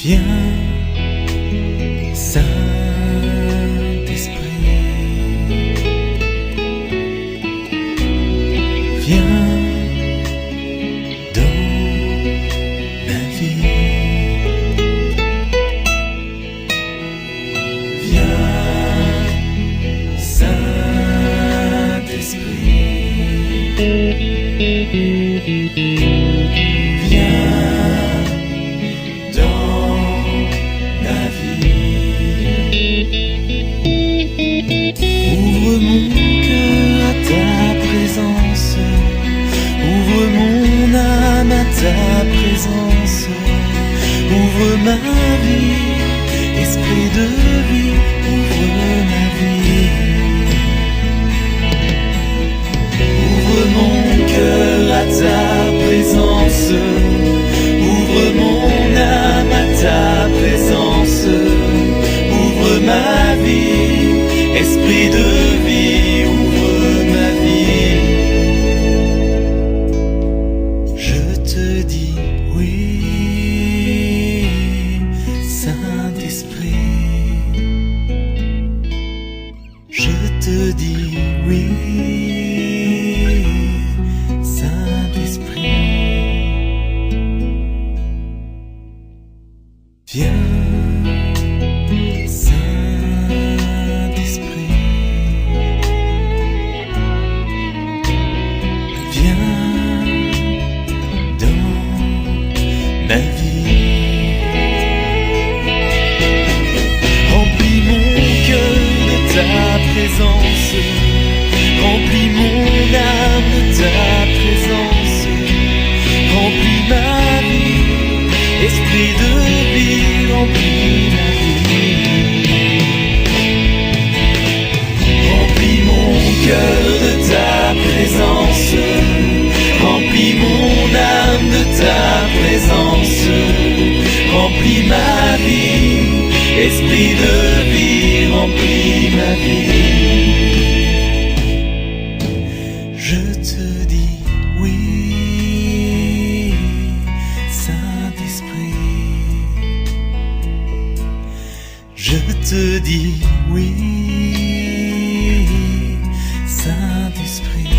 Viens, Saint-Esprit, viens dans ma vie. Viens, Saint-Esprit, viens dans ma vie. Ouvre mon cœur à ta présence, ouvre mon âme à ta présence, ouvre ma vie, esprit de vie, ouvre ma vie. Ouvre mon cœur à ta présence, ouvre mon âme à ta présence, ouvre ma vie, esprit de vie, ouvre ma vie. Je te dis oui, Saint-Esprit. Je te dis oui, Saint-Esprit. Viens, Saint-Esprit, viens dans ma vie. Remplis mon cœur de ta présence, remplis mon âme de ta présence, remplis ma vie, esprit de vie, remplis ma vie. Remplis mon cœur de ta présence, remplis mon âme de ta présence, remplis ma vie, esprit de vie, remplis ma vie. Je te dis oui, Saint-Esprit. Je te dis oui, Saint-Esprit.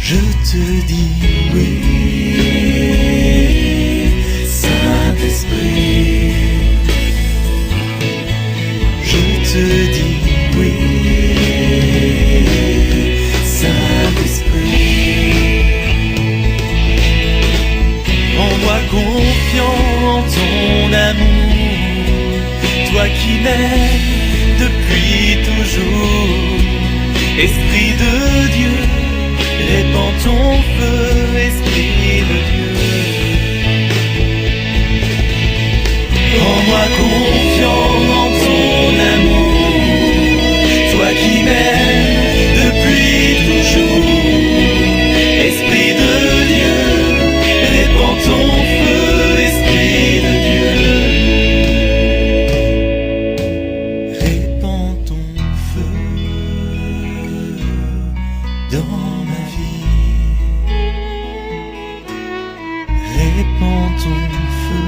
Je te dis oui, Saint-Esprit. Je te dis oui, Saint-Esprit. Rends-moi confiant en ton amour, toi qui m'aimes depuis toujours. Esprit de Dieu, répands ton feu, Esprit de Dieu. Rends-moi confiant en ton amour, toi qui m'aimes depuis toujours. Esprit de Dieu, répands ton feu, Esprit de Dieu. Répands ton feu dans ma vie. Répands ton feu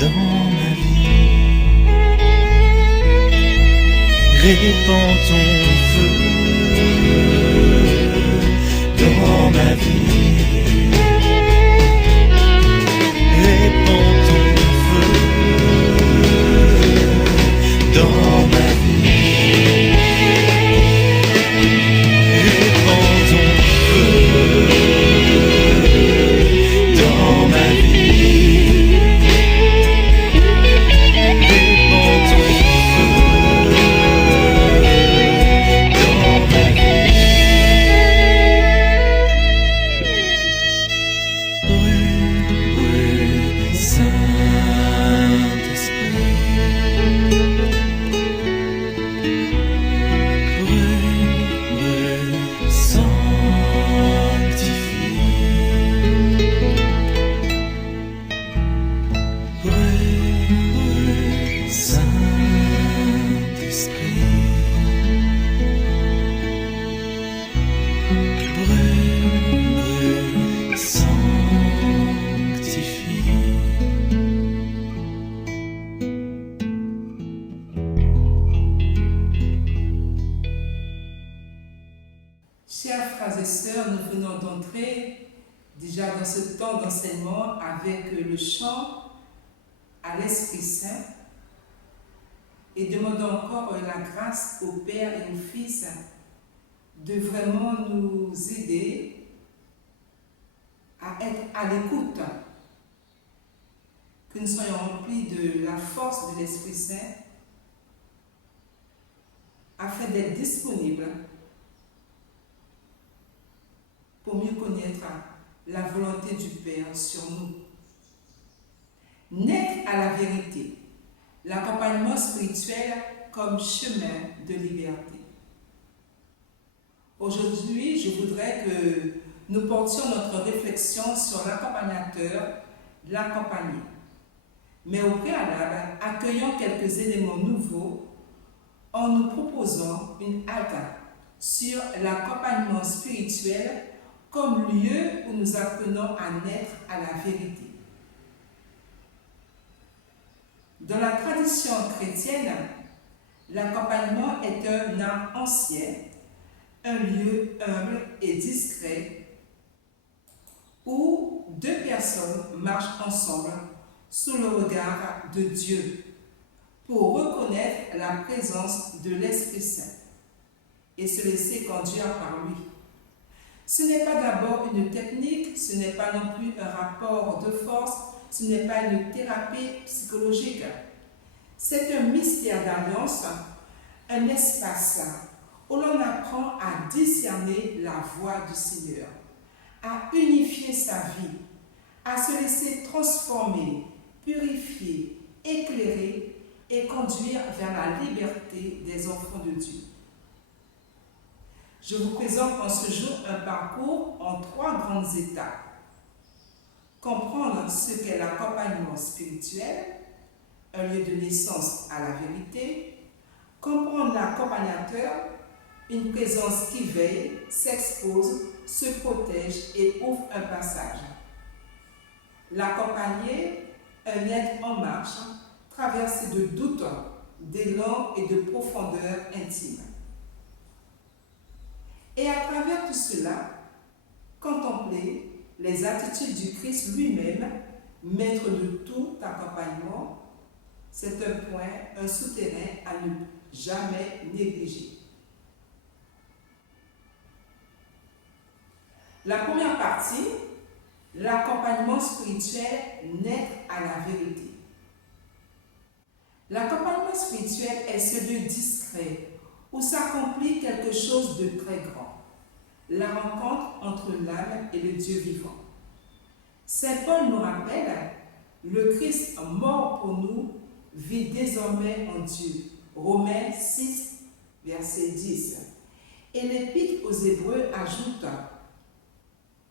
dans ma vie. Répands ton feu dans ma vie. Répands ton feu dans ma vie. Répands ton feu dans ma vie. Répands ton feu dans frères et sœurs, nous venons d'entrer déjà dans ce temps d'enseignement avec le chant à l'Esprit Saint et demandons encore la grâce au Père et au Fils de vraiment nous aider à être à l'écoute, que nous soyons remplis de la force de l'Esprit Saint afin d'être disponibles pour mieux connaître la volonté du Père sur nous. Naître à la vérité, l'accompagnement spirituel comme chemin de liberté. Aujourd'hui, je voudrais que nous portions notre réflexion sur l'accompagnateur, l'accompagné. Mais au préalable, accueillons quelques éléments nouveaux en nous proposant une halte sur l'accompagnement spirituel comme lieu où nous apprenons à naître à la vérité. Dans la tradition chrétienne, l'accompagnement est un art ancien, un lieu humble et discret où deux personnes marchent ensemble sous le regard de Dieu pour reconnaître la présence de l'Esprit Saint et se laisser conduire par lui. Ce n'est pas d'abord une technique, ce n'est pas non plus un rapport de force, ce n'est pas une thérapie psychologique. C'est un mystère d'alliance, un espace où l'on apprend à discerner la voix du Seigneur, à unifier sa vie, à se laisser transformer, purifier, éclairer et conduire vers la liberté des enfants de Dieu. Je vous présente en ce jour un parcours en 3 grandes étapes. Comprendre ce qu'est l'accompagnement spirituel, un lieu de naissance à la vérité. Comprendre l'accompagnateur, une présence qui veille, s'expose, se protège et ouvre un passage. L'accompagner, un être en marche, traversé de doutes, d'élan et de profondeur intime. Et à travers tout cela, contempler les attitudes du Christ lui-même, maître de tout accompagnement, c'est un point, un souterrain à ne jamais négliger. La première partie, l'accompagnement spirituel, naître à la vérité. L'accompagnement spirituel est ce lieu discret où s'accomplit quelque chose de très grand, la rencontre entre l'âme et le Dieu vivant. Saint Paul nous rappelle, le Christ mort pour nous vit désormais en Dieu. Romains 6, verset 10. Et l'Épître aux Hébreux ajoute,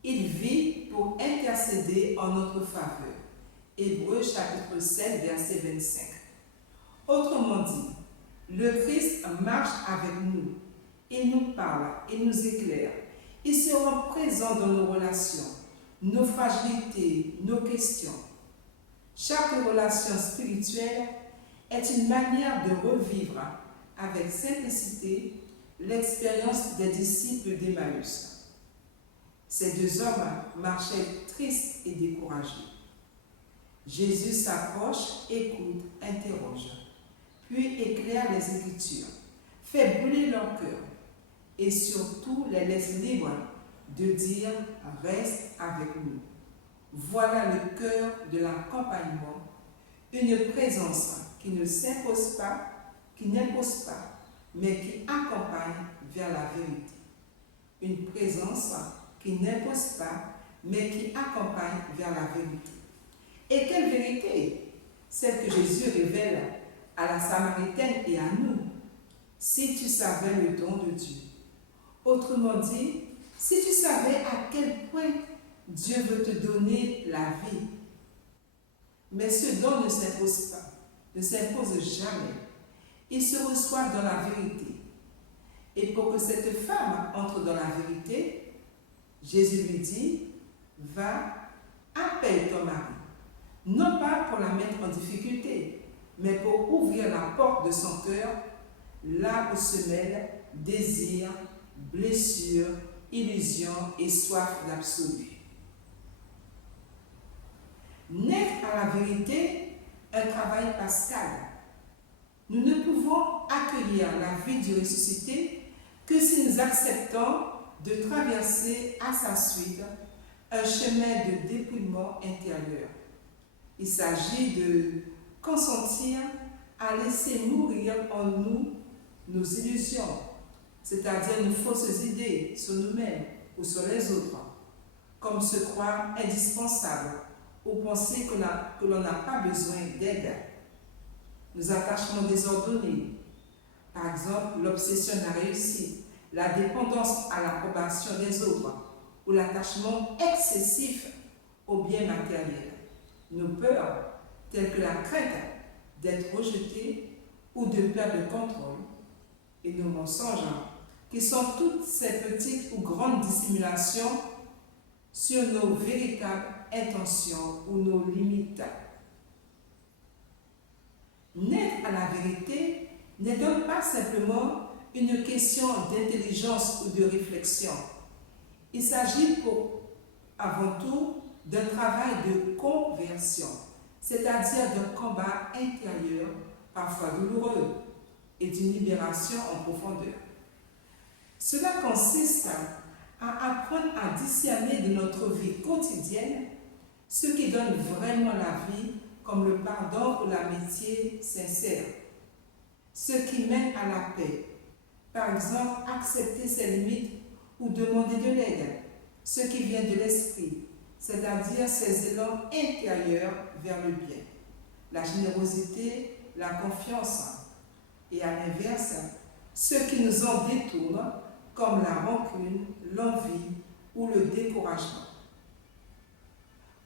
il vit pour intercéder en notre faveur. Hébreux chapitre 7, verset 25. Autrement dit, le Christ marche avec nous. Il nous parle, il nous éclaire. Il se rend présent dans nos relations, nos fragilités, nos questions. Chaque relation spirituelle est une manière de revivre avec simplicité l'expérience des disciples d'Emmaüs. Ces 2 hommes marchaient tristes et découragés. Jésus s'approche, écoute, interroge, puis éclaire les Écritures, fait brûler leur cœur et surtout les laisse libres de dire « Reste avec nous ». Voilà le cœur de l'accompagnement, une présence qui ne s'impose pas, qui n'impose pas, mais qui accompagne vers la vérité. Une présence qui n'impose pas, mais qui accompagne vers la vérité. Et quelle vérité? Celle que Jésus révèle à la Samaritaine et à nous. Si tu savais le don de Dieu. Autrement dit, si tu savais à quel point Dieu veut te donner la vie. Mais ce don ne s'impose pas, ne s'impose jamais. Il se reçoit dans la vérité. Et pour que cette femme entre dans la vérité, Jésus lui dit, va, appelle ton mari. Non pas pour la mettre en difficulté, mais pour ouvrir la porte de son cœur, là où se mêlent désir, blessure, illusion et soif d'absolu. Naître à la vérité, un travail pascal. Nous ne pouvons accueillir la vie du ressuscité que si nous acceptons de traverser à sa suite un chemin de dépouillement intérieur. Il s'agit de consentir à laisser mourir en nous nos illusions, c'est-à-dire nos fausses idées sur nous-mêmes ou sur les autres, comme se croire indispensable ou penser que l'on n'a pas besoin d'aide. Nos attachements désordonnés, par exemple l'obsession de la réussite, la dépendance à l'approbation des autres ou l'attachement excessif aux biens matériels. Nos peurs, telles que la crainte d'être rejeté ou de perdre le contrôle, et nos mensonges, qui sont toutes ces petites ou grandes dissimulations sur nos véritables intentions ou nos limites. Naître à la vérité n'est donc pas simplement une question d'intelligence ou de réflexion. Il s'agit avant tout d'un travail de conversion, c'est-à-dire d'un combat intérieur, parfois douloureux, et d'une libération en profondeur. Cela consiste à apprendre à discerner de notre vie quotidienne ce qui donne vraiment la vie, comme le pardon ou l'amitié sincère, ce qui mène à la paix. Par exemple, accepter ses limites ou demander de l'aide, ce qui vient de l'esprit, c'est-à-dire ses élans intérieurs vers le bien, la générosité, la confiance, et à l'inverse, ce qui nous en détourne, comme la rancune, l'envie ou le découragement.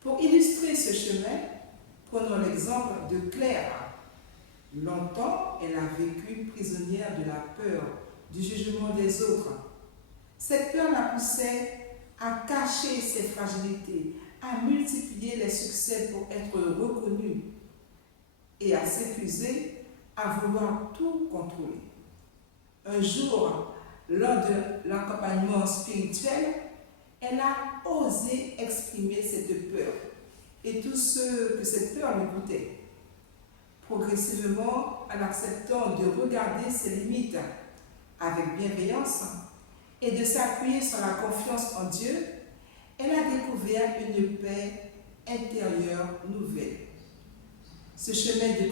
Pour illustrer ce chemin, prenons l'exemple de Claire. Longtemps, elle a vécu prisonnière de la peur, du jugement des autres. Cette peur la poussait à cacher ses fragilités, à multiplier les succès pour être reconnue et à s'épuiser à vouloir tout contrôler. Un jour, lors de l'accompagnement spirituel, elle a osé exprimer cette peur et tout ce que cette peur lui coûtait. Progressivement, en acceptant de regarder ses limites avec bienveillance et de s'appuyer sur la confiance en Dieu, elle a découvert une paix intérieure nouvelle. Ce chemin de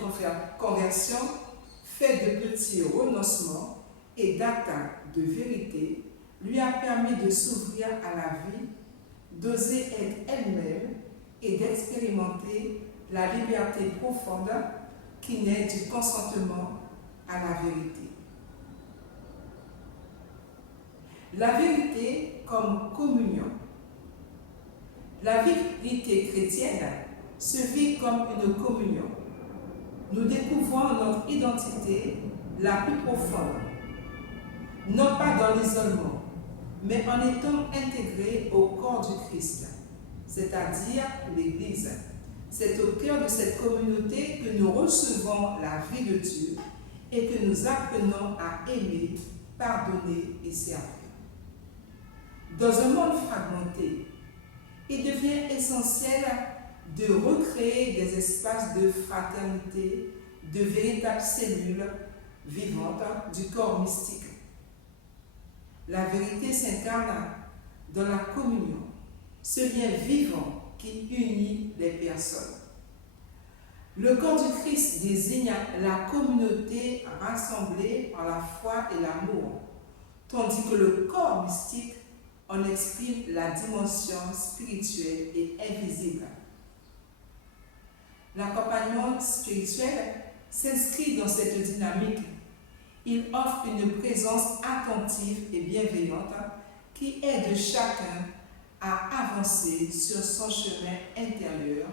conversion, fait de petits renoncements et d'actes de vérité, lui a permis de s'ouvrir à la vie, d'oser être elle-même et d'expérimenter la liberté profonde qui naît du consentement à la vérité. La vérité comme communion. La vérité chrétienne se vit comme une communion. Nous découvrons notre identité la plus profonde, non pas dans l'isolement, mais en étant intégrés au corps du Christ, c'est-à-dire l'Église. C'est au cœur de cette communauté que nous recevons la vie de Dieu et que nous apprenons à aimer, pardonner et servir. Dans un monde fragmenté, il devient essentiel de recréer des espaces de fraternité, de véritables cellules vivantes du corps mystique. La vérité s'incarne dans la communion, ce lien vivant qui unit les personnes. Le corps du Christ désigne la communauté rassemblée par la foi et l'amour, tandis que le corps mystique en exprime la dimension spirituelle et invisible. L'accompagnement spirituel s'inscrit dans cette dynamique. Il offre une présence attentive et bienveillante qui aide chacun à avancer sur son chemin intérieur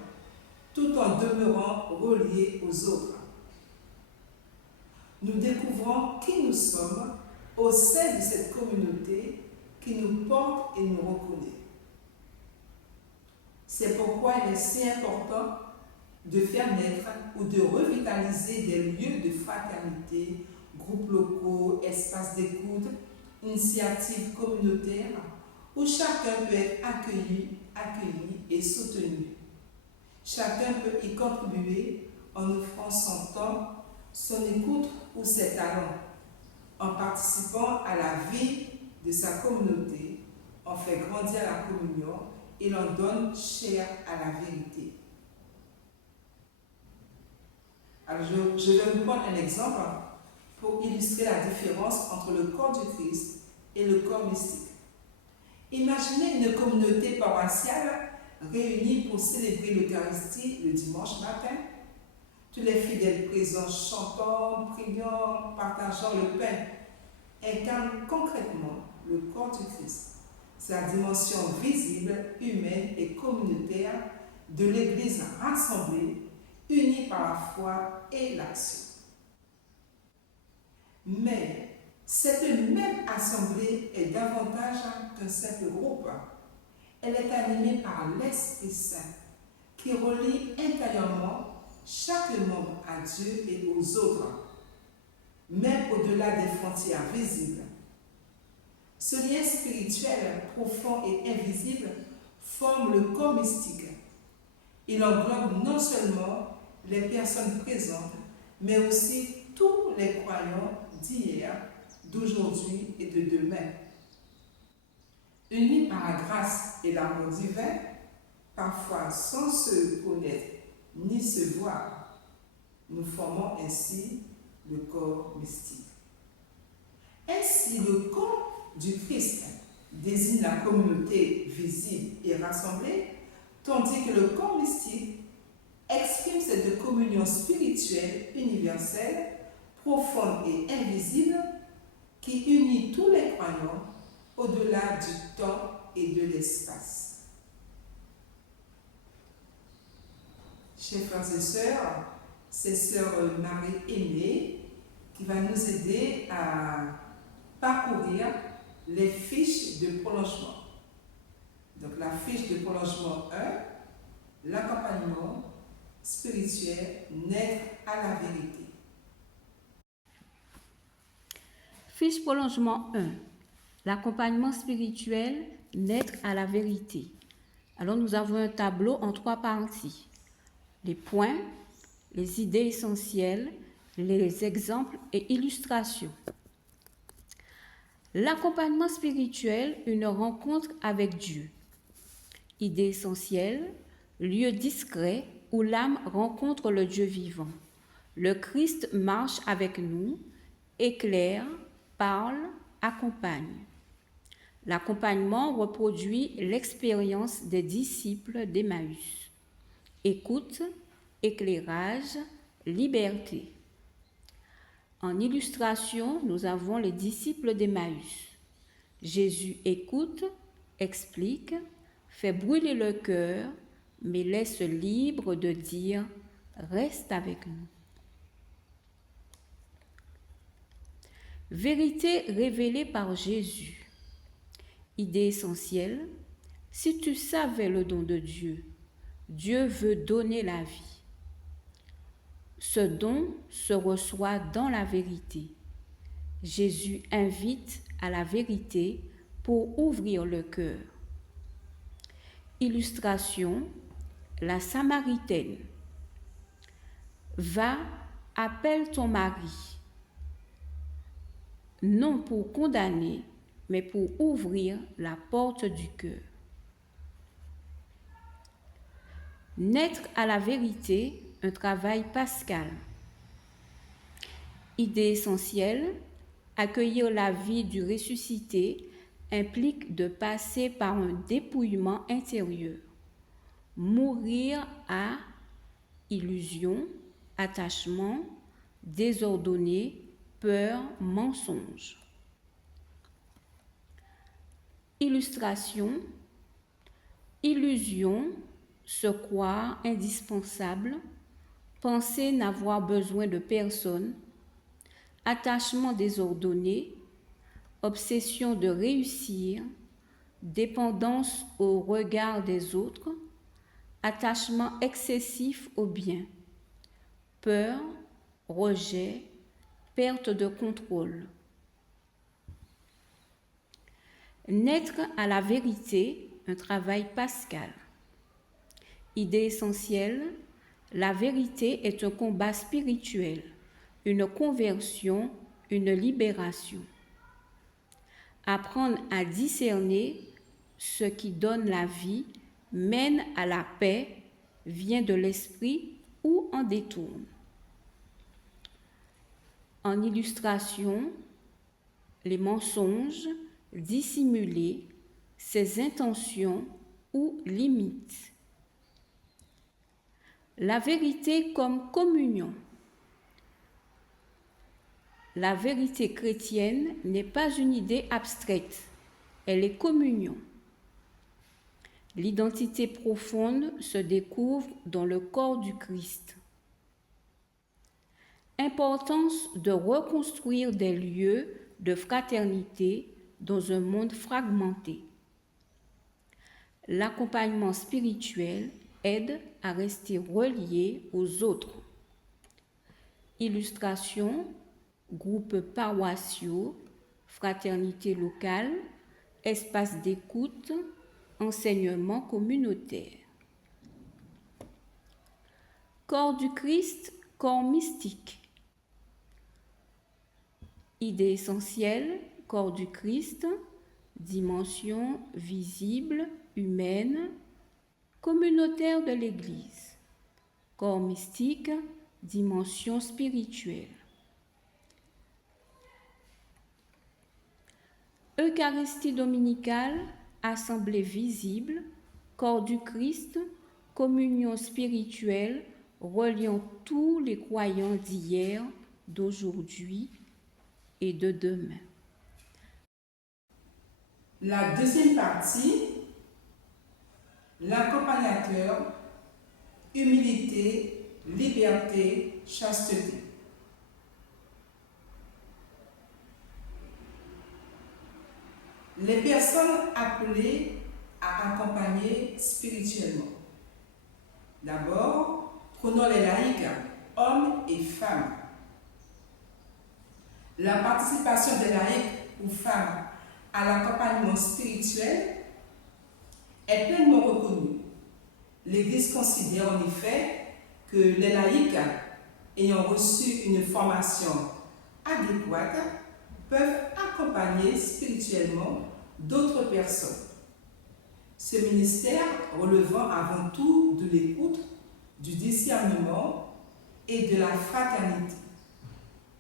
tout en demeurant relié aux autres. Nous découvrons qui nous sommes au sein de cette communauté qui nous porte et nous reconnaît. C'est pourquoi il est si important de faire naître ou de revitaliser des lieux de fraternité, groupes locaux, espaces d'écoute, initiatives communautaires où chacun peut être accueilli et soutenu. Chacun peut y contribuer en offrant son temps, son écoute ou ses talents, en participant à la vie de sa communauté, en fait grandir la communion et l'en donne chair à la vérité. Alors je vais vous prendre un exemple pour illustrer la différence entre le corps du Christ et le corps mystique. Imaginez une communauté paroissiale réunie pour célébrer l'Eucharistie le dimanche matin. Tous les fidèles présents chantant, priant, partageant le pain incarnent concrètement le corps du Christ. C'est la dimension visible, humaine et communautaire de l'Église rassemblée, unie par la foi et l'action. Mais cette même assemblée est davantage qu'un simple groupe. Elle est animée par l'Esprit Saint qui relie intérieurement chaque membre à Dieu et aux autres, même au-delà des frontières visibles. Ce lien spirituel profond et invisible forme le corps mystique. Il englobe non seulement les personnes présentes, mais aussi tous les croyants d'hier, d'aujourd'hui et de demain. Unis par la grâce et l'amour divin, parfois sans se connaître ni se voir, nous formons ainsi le corps mystique. Ainsi, le corps du Christ désigne la communauté visible et rassemblée, tandis que le corps mystique exprime cette communion spirituelle universelle, profonde et invisible, qui unit tous les croyants au-delà du temps et de l'espace. Chers frères et sœurs, c'est sœur Marie-Aimée qui va nous aider à parcourir les fiches de prolongement. Donc la fiche de prolongement 1, l'accompagnement spirituel, naître à la vérité. Fiche prolongement 1. L'accompagnement spirituel, naître à la vérité. Alors nous avons un tableau en 3 parties. Les points, les idées essentielles, les exemples et illustrations. L'accompagnement spirituel, une rencontre avec Dieu. Idée essentielle, lieu discret où l'âme rencontre le Dieu vivant. Le Christ marche avec nous, éclaire, parle, accompagne. L'accompagnement reproduit l'expérience des disciples d'Emmaüs. Écoute, éclairage, liberté. En illustration, nous avons les disciples d'Emmaüs. Jésus écoute, explique, fait brûler le cœur, mais laisse libre de dire « Reste avec nous ». Vérité révélée par Jésus. Idée essentielle, si tu savais le don de Dieu, Dieu veut donner la vie. Ce don se reçoit dans la vérité. Jésus invite à la vérité pour ouvrir le cœur. Illustration, la Samaritaine. Va, appelle ton mari. Non pour condamner, mais pour ouvrir la porte du cœur. Naître à la vérité, un travail pascal. Idée essentielle, accueillir la vie du ressuscité implique de passer par un dépouillement intérieur. Mourir à illusion, attachement, désordonné, peur, mensonge. Illustration, illusion, se croire indispensable, penser n'avoir besoin de personne, attachement désordonné, obsession de réussir, dépendance au regard des autres, attachement excessif au bien, peur, rejet, perte de contrôle. Naître à la vérité, un travail pascal. Idée essentielle, la vérité est un combat spirituel, une conversion, une libération. Apprendre à discerner ce qui donne la vie, mène à la paix, vient de l'esprit ou en détourne. En illustration, les mensonges, dissimulés, ses intentions ou limites. La vérité comme communion. La vérité chrétienne n'est pas une idée abstraite, elle est communion. L'identité profonde se découvre dans le corps du Christ. Importance de reconstruire des lieux de fraternité dans un monde fragmenté. L'accompagnement spirituel aide à rester relié aux autres. Illustration, groupes paroissiaux, fraternité locale, espace d'écoute, enseignement communautaire. Corps du Christ, corps mystique. Idée essentielle, corps du Christ, dimension visible, humaine, communautaire de l'Église. Corps mystique, dimension spirituelle. Eucharistie dominicale, assemblée visible, corps du Christ, communion spirituelle, reliant tous les croyants d'hier, d'aujourd'hui et de demain. La deuxième partie, l'accompagnateur, humilité, liberté, chasteté. Les personnes appelées à accompagner spirituellement. D'abord, prenons les laïcs, hommes et femmes. La participation des laïcs ou femmes à l'accompagnement spirituel est pleinement reconnue. L'Église considère en effet que les laïcs ayant reçu une formation adéquate peuvent accompagner spirituellement d'autres personnes. Ce ministère relevant avant tout de l'écoute, du discernement et de la fraternité,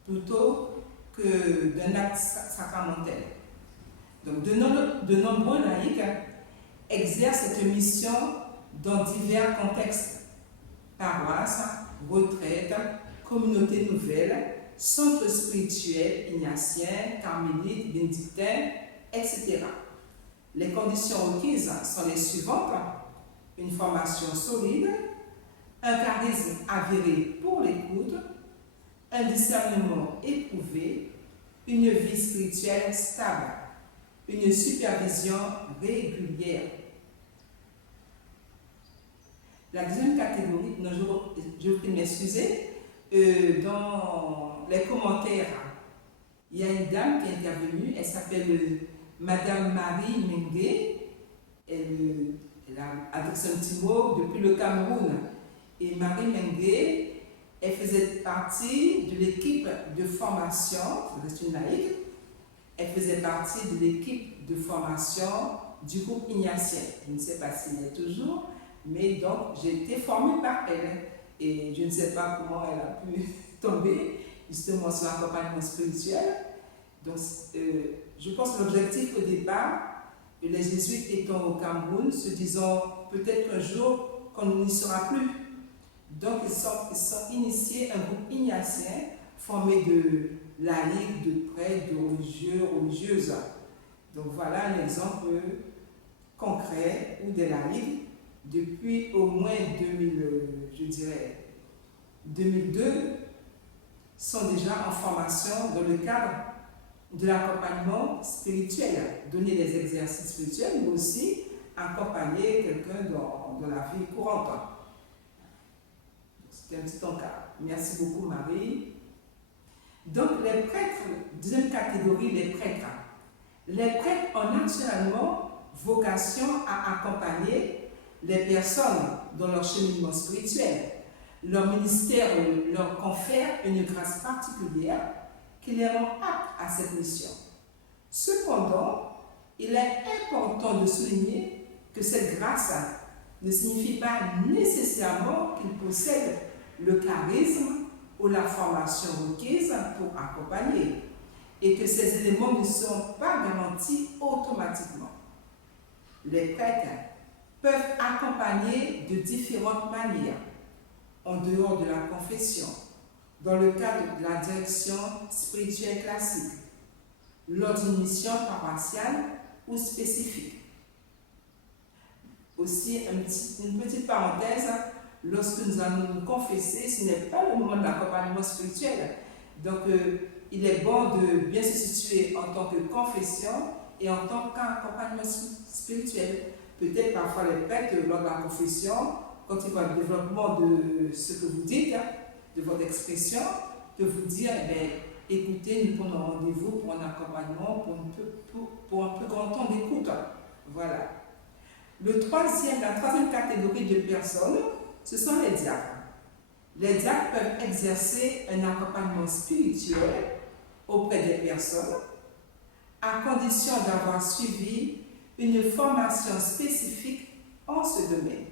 plutôt que d'un acte sacramentel. Donc, de nombreux laïcs exercent cette mission dans divers contextes: paroisses, retraites, communautés nouvelles, centres spirituels, ignatiens, carmélites, bénédictins, etc. Les conditions requises sont les suivantes: une formation solide, un charisme avéré pour l'écoute, un discernement éprouvé, une vie spirituelle stable, une supervision régulière. La deuxième catégorie, je vous prie de m'excuser, dans les commentaires, il y a une dame qui est intervenue, elle s'appelle Madame Marie Mengue, elle a adressé un petit mot depuis le Cameroun. Et Marie Mengue, elle faisait partie de l'équipe de formation, c'est une laïque, elle faisait partie de l'équipe de formation du groupe ignatien. Je ne sais pas s'il est toujours, mais donc j'ai été formée par elle. Et je ne sais pas comment elle a pu tomber justement sur l'accompagnement spirituel. Donc je pense que l'objectif au départ, les jésuites étant au Cameroun, se disant peut-être qu'un jour qu'on n'y sera plus. Donc ils sont initiés un groupe ignatien formé de laïcs, de prêtres, de religieux, religieuses. Donc voilà un exemple concret où des laïcs, depuis au moins 2002, sont déjà en formation dans le cadre de l'accompagnement spirituel, donner des exercices spirituels, mais aussi accompagner quelqu'un dans la vie courante. C'était un petit encart. Merci beaucoup Marie. Donc les prêtres, deuxième catégorie, les prêtres. Les prêtres ont naturellement vocation à accompagner les personnes dans leur cheminement spirituel. Leur ministère leur confère une grâce particulière qui les rend aptes à cette mission. Cependant, il est important de souligner que cette grâce ne signifie pas nécessairement qu'ils possèdent le charisme ou la formation requise pour accompagner et que ces éléments ne sont pas garantis automatiquement. Les prêtres peuvent accompagner de différentes manières, en dehors de la confession, dans le cadre de la direction spirituelle classique, lors d'une mission paroissiale ou spécifique. Aussi, une petite parenthèse, lorsque nous allons nous confesser, ce n'est pas le moment de l'accompagnement spirituel. Donc, il est bon de bien se situer en tant que confession et en tant qu'accompagnement spirituel. Peut-être parfois les prêtres, lors de la confession, quand ils voient le développement de ce que vous dites, de votre expression, de vous dire, écoutez, nous prenons rendez-vous pour un accompagnement, pour un plus grand temps d'écoute. Voilà. La troisième catégorie de personnes, ce sont les diacres. Les diacres peuvent exercer un accompagnement spirituel auprès des personnes, à condition d'avoir suivi une formation spécifique en ce domaine.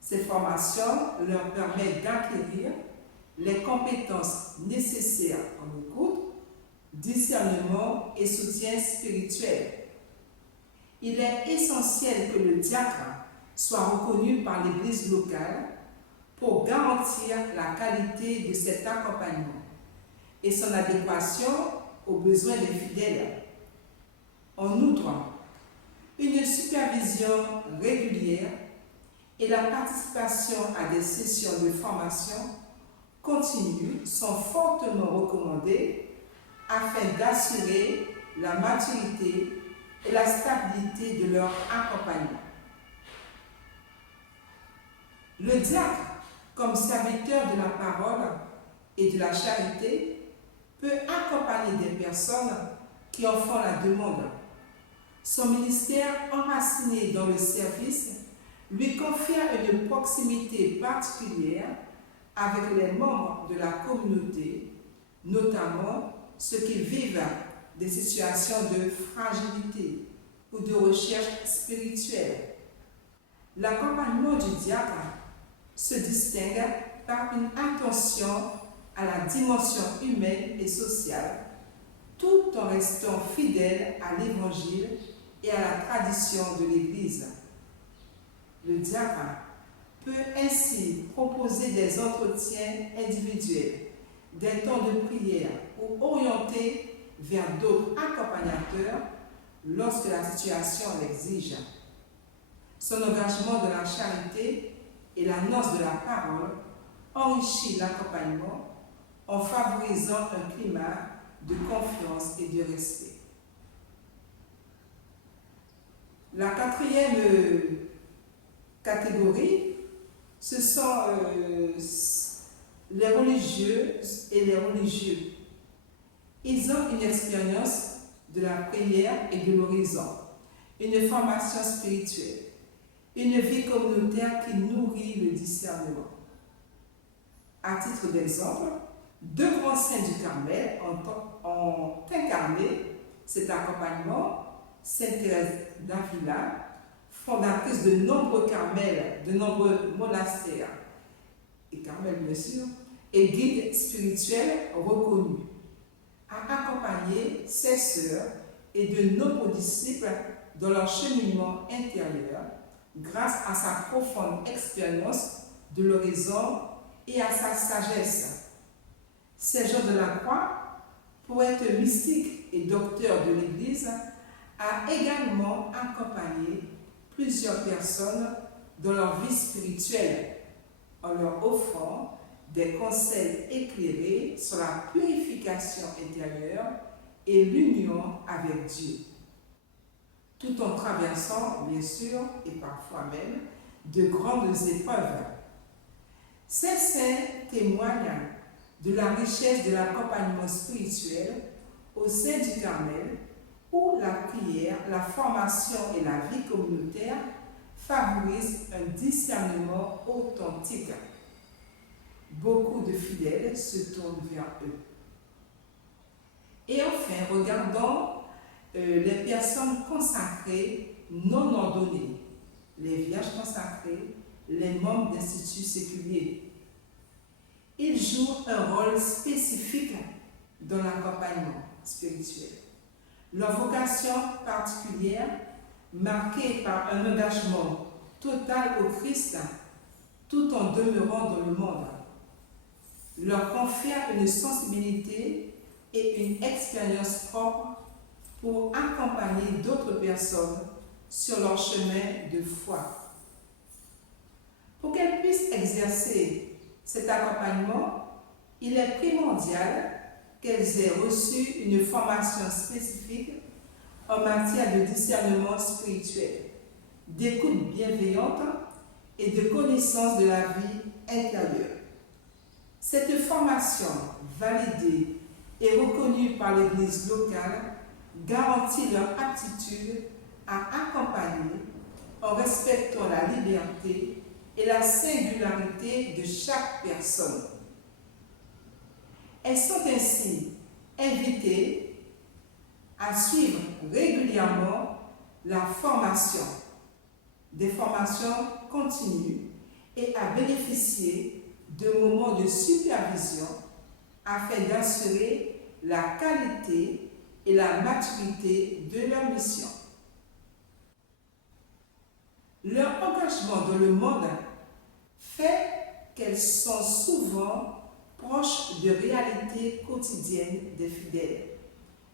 Cette formation leur permet d'acquérir les compétences nécessaires en écoute, discernement et soutien spirituel. Il est essentiel que le diacre soit reconnu par l'Église locale pour garantir la qualité de cet accompagnement et son adéquation aux besoins des fidèles. En outre, une supervision régulière et la participation à des sessions de formation continue sont fortement recommandées afin d'assurer la maturité et la stabilité de leur accompagnement. Le diacre, comme serviteur de la parole et de la charité, peut accompagner des personnes qui en font la demande. Son ministère enraciné dans le service lui confère une proximité particulière avec les membres de la communauté, notamment ceux qui vivent des situations de fragilité ou de recherche spirituelle. L'accompagnement du diacre se distingue par une attention à la dimension humaine et sociale, tout en restant fidèle à l'Évangile et à la tradition de l'Église. Le diacre peut ainsi proposer des entretiens individuels, des temps de prière ou orienter vers d'autres accompagnateurs lorsque la situation l'exige. Son engagement de la charité et l'annonce de la parole enrichit l'accompagnement en favorisant un climat de confiance et de respect. La quatrième catégorie, ce sont les religieuses et les religieux. Ils ont une expérience de la prière et de l'horizon, une formation spirituelle, une vie communautaire qui nourrit le discernement. À titre d'exemple, 2 grands saints du Carmel ont incarné cet accompagnement. Sainte Thérèse d'Avila, fondatrice de nombreux carmels, de nombreux monastères, et carmels bien sûr, et guide spirituel reconnu, a accompagné ses sœurs et de nombreux disciples dans leur cheminement intérieur grâce à sa profonde expérience de l'horizon et à sa sagesse. Saint Jean de la Croix, poète mystique et docteur de l'Église, a également accompagné plusieurs personnes dans leur vie spirituelle en leur offrant des conseils éclairés sur la purification intérieure et l'union avec Dieu, tout en traversant, bien sûr, et parfois même, de grandes épreuves. Ces saints témoignent de la richesse de l'accompagnement spirituel au sein du Carmel, où la prière, la formation et la vie communautaire favorisent un discernement authentique. Beaucoup de fidèles se tournent vers eux. Et enfin, regardons les personnes consacrées non ordonnées, les vierges consacrées, les membres d'instituts séculiers. Ils jouent un rôle spécifique dans l'accompagnement spirituel. Leur vocation particulière, marquée par un engagement total au Christ, tout en demeurant dans le monde, leur confère une sensibilité et une expérience propre pour accompagner d'autres personnes sur leur chemin de foi. Pour qu'elles puissent exercer cet accompagnement, il est primordial qu'elles aient reçu une formation spécifique en matière de discernement spirituel, d'écoute bienveillante et de connaissance de la vie intérieure. Cette formation, validée et reconnue par l'Église locale, garantit leur aptitude à accompagner en respectant la liberté et la singularité de chaque personne. Elles sont ainsi invitées à suivre régulièrement la formation, des formations continues et à bénéficier de moments de supervision afin d'assurer la qualité et la maturité de leur mission. Leur engagement dans le monde fait qu'elles sont souvent proches de réalités quotidiennes des fidèles,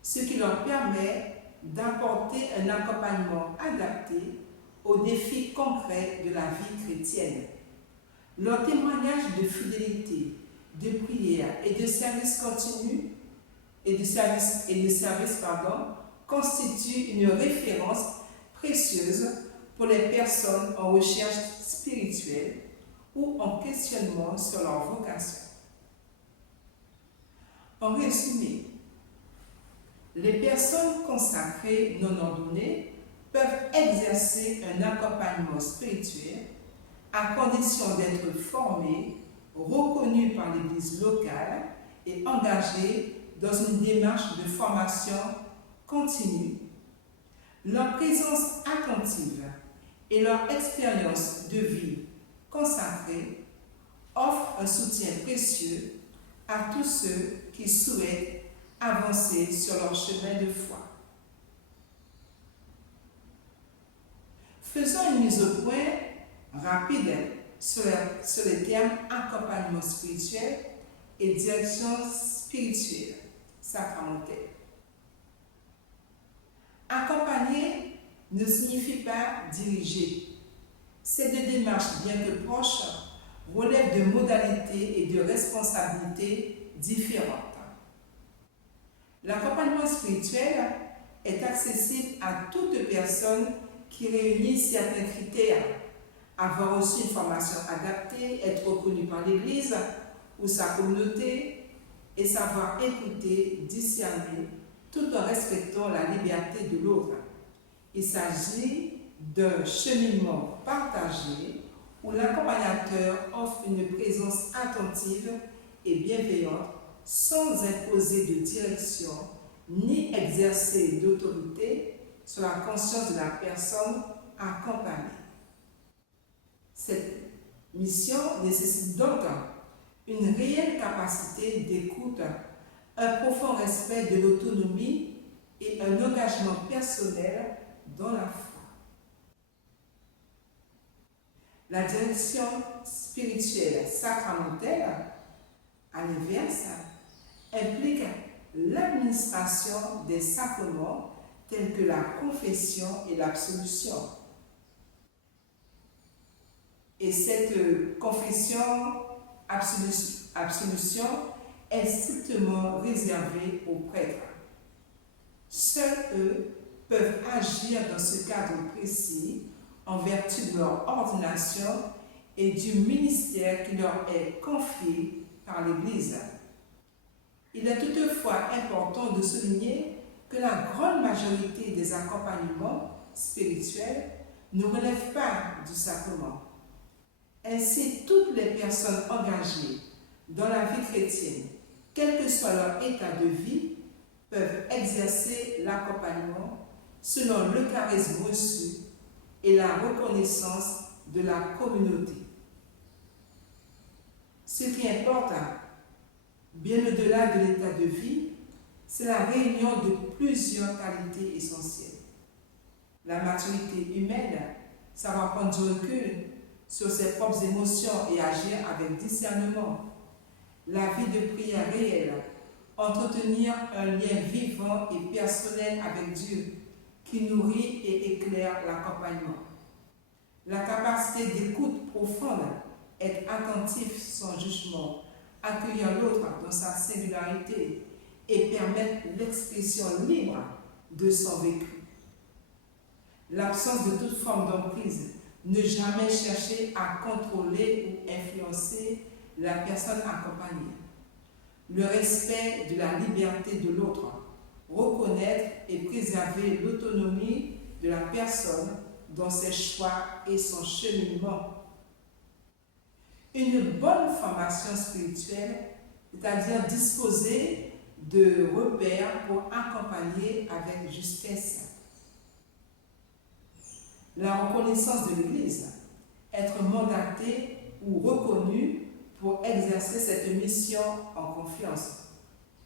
ce qui leur permet d'apporter un accompagnement adapté aux défis concrets de la vie chrétienne. Leur témoignage de fidélité, de prière et de service continu constitue une référence précieuse pour les personnes en recherche spirituelle ou en questionnement sur leur vocation. En résumé, les personnes consacrées non ordonnées peuvent exercer un accompagnement spirituel à condition d'être formées, reconnues par l'Église locale et engagées dans une démarche de formation continue. Leur présence attentive et leur expérience de vie consacrée offrent un soutien précieux à tous ceux qui souhaitent avancer sur leur chemin de foi. Faisons une mise au point rapide sur les termes accompagnement spirituel et direction spirituelle sacramentelle. Accompagner ne signifie pas diriger. Ces deux démarches, bien que proches, relèvent de modalités et de responsabilités différentes. L'accompagnement spirituel est accessible à toute personne qui réunit certains critères: avoir reçu une formation adaptée, être reconnu par l'Église ou sa communauté et savoir écouter, discerner, tout en respectant la liberté de l'autre. Il s'agit d'un cheminement partagé où l'accompagnateur offre une présence attentive et bienveillante sans imposer de direction ni exercer d'autorité sur la conscience de la personne accompagnée. Cette mission nécessite donc une réelle capacité d'écoute, un profond respect de l'autonomie et un engagement personnel dans la foi. La direction spirituelle sacramentelle, à l'inverse, implique l'administration des sacrements tels que la confession et l'absolution. Et cette confession, absolution est strictement réservée aux prêtres. Seuls eux peuvent agir dans ce cadre précis en vertu de leur ordination et du ministère qui leur est confié par l'Église. Il est toutefois important de souligner que la grande majorité des accompagnements spirituels ne relèvent pas du sacrement. Ainsi, toutes les personnes engagées dans la vie chrétienne, quel que soit leur état de vie, peuvent exercer l'accompagnement selon le charisme reçu et la reconnaissance de la communauté. Ce qui importe, bien au-delà de l'état de vie, c'est la réunion de plusieurs qualités essentielles. La maturité humaine, savoir prendre du recul sur ses propres émotions et agir avec discernement. La vie de prière réelle, entretenir un lien vivant et personnel avec Dieu qui nourrit et éclaire l'accompagnement. La capacité d'écoute profonde, être attentif sans jugement, accueillir l'autre dans sa singularité et permettre l'expression libre de son vécu. L'absence de toute forme d'emprise, ne jamais chercher à contrôler ou influencer la personne accompagnée. Le respect de la liberté de l'autre, reconnaître et préserver l'autonomie de la personne dans ses choix et son cheminement. Une bonne formation spirituelle, c'est-à-dire disposer de repères pour accompagner avec justesse. La reconnaissance de l'Église, être mandaté ou reconnu pour exercer cette mission en confiance.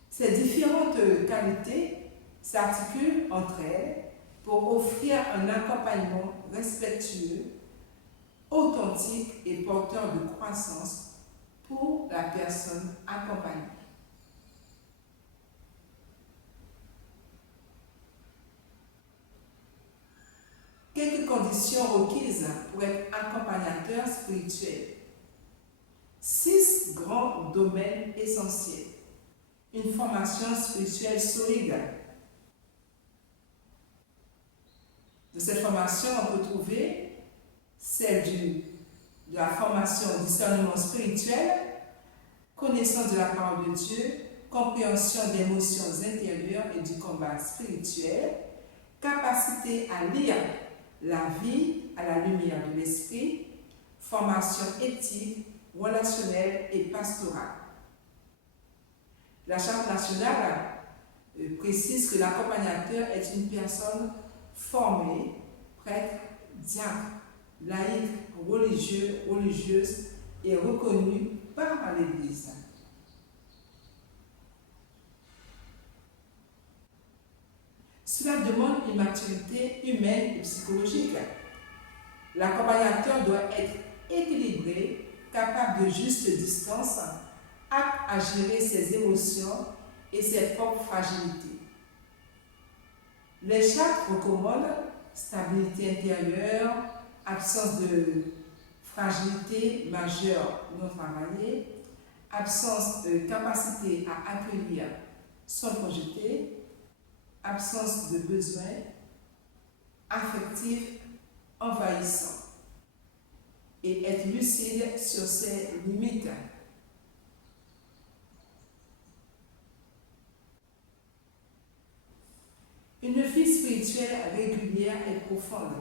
Ces différentes qualités s'articulent entre elles pour offrir un accompagnement respectueux, authentique et porteur de croissance pour la personne accompagnée. Quelques conditions requises pour être accompagnateur spirituel. 6 grands domaines essentiels. Une formation spirituelle solide. De cette formation, on peut trouver celle de la formation au discernement spirituel, connaissance de la parole de Dieu, compréhension des émotions intérieures et du combat spirituel, capacité à lire la vie à la lumière de l'esprit, formation éthique, relationnelle et pastorale. La Charte nationale précise que l'accompagnateur est une personne formée, prêtre, diacre, laïque, religieuse et reconnue par l'Église. Cela demande une maturité humaine et psychologique. L'accompagnateur doit être équilibré, capable de juste distance, apte à gérer ses émotions et ses propres fragilités. Les chartes recommandent stabilité intérieure, absence de fragilité majeure non travaillée, absence de capacité à accueillir sans projeter, absence de besoins affectifs envahissants et être lucide sur ses limites. Une vie spirituelle régulière et profonde.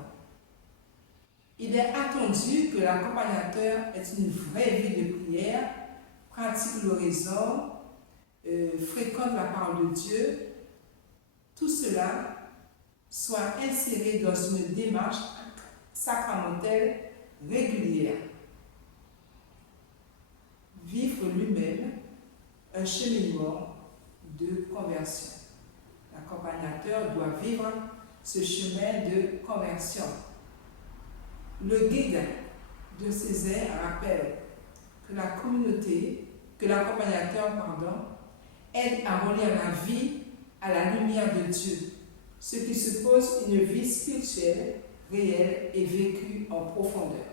Il est attendu que l'accompagnateur ait une vraie vie de prière, pratique l'oraison, fréquente la parole de Dieu. Tout cela soit inséré dans une démarche sacramentelle régulière. Vivre lui-même un cheminement de conversion. L'accompagnateur doit vivre ce chemin de conversion. Le guide de Césaire rappelle que l'accompagnateur aide à relire la vie à la lumière de Dieu, ce qui suppose une vie spirituelle, réelle et vécue en profondeur.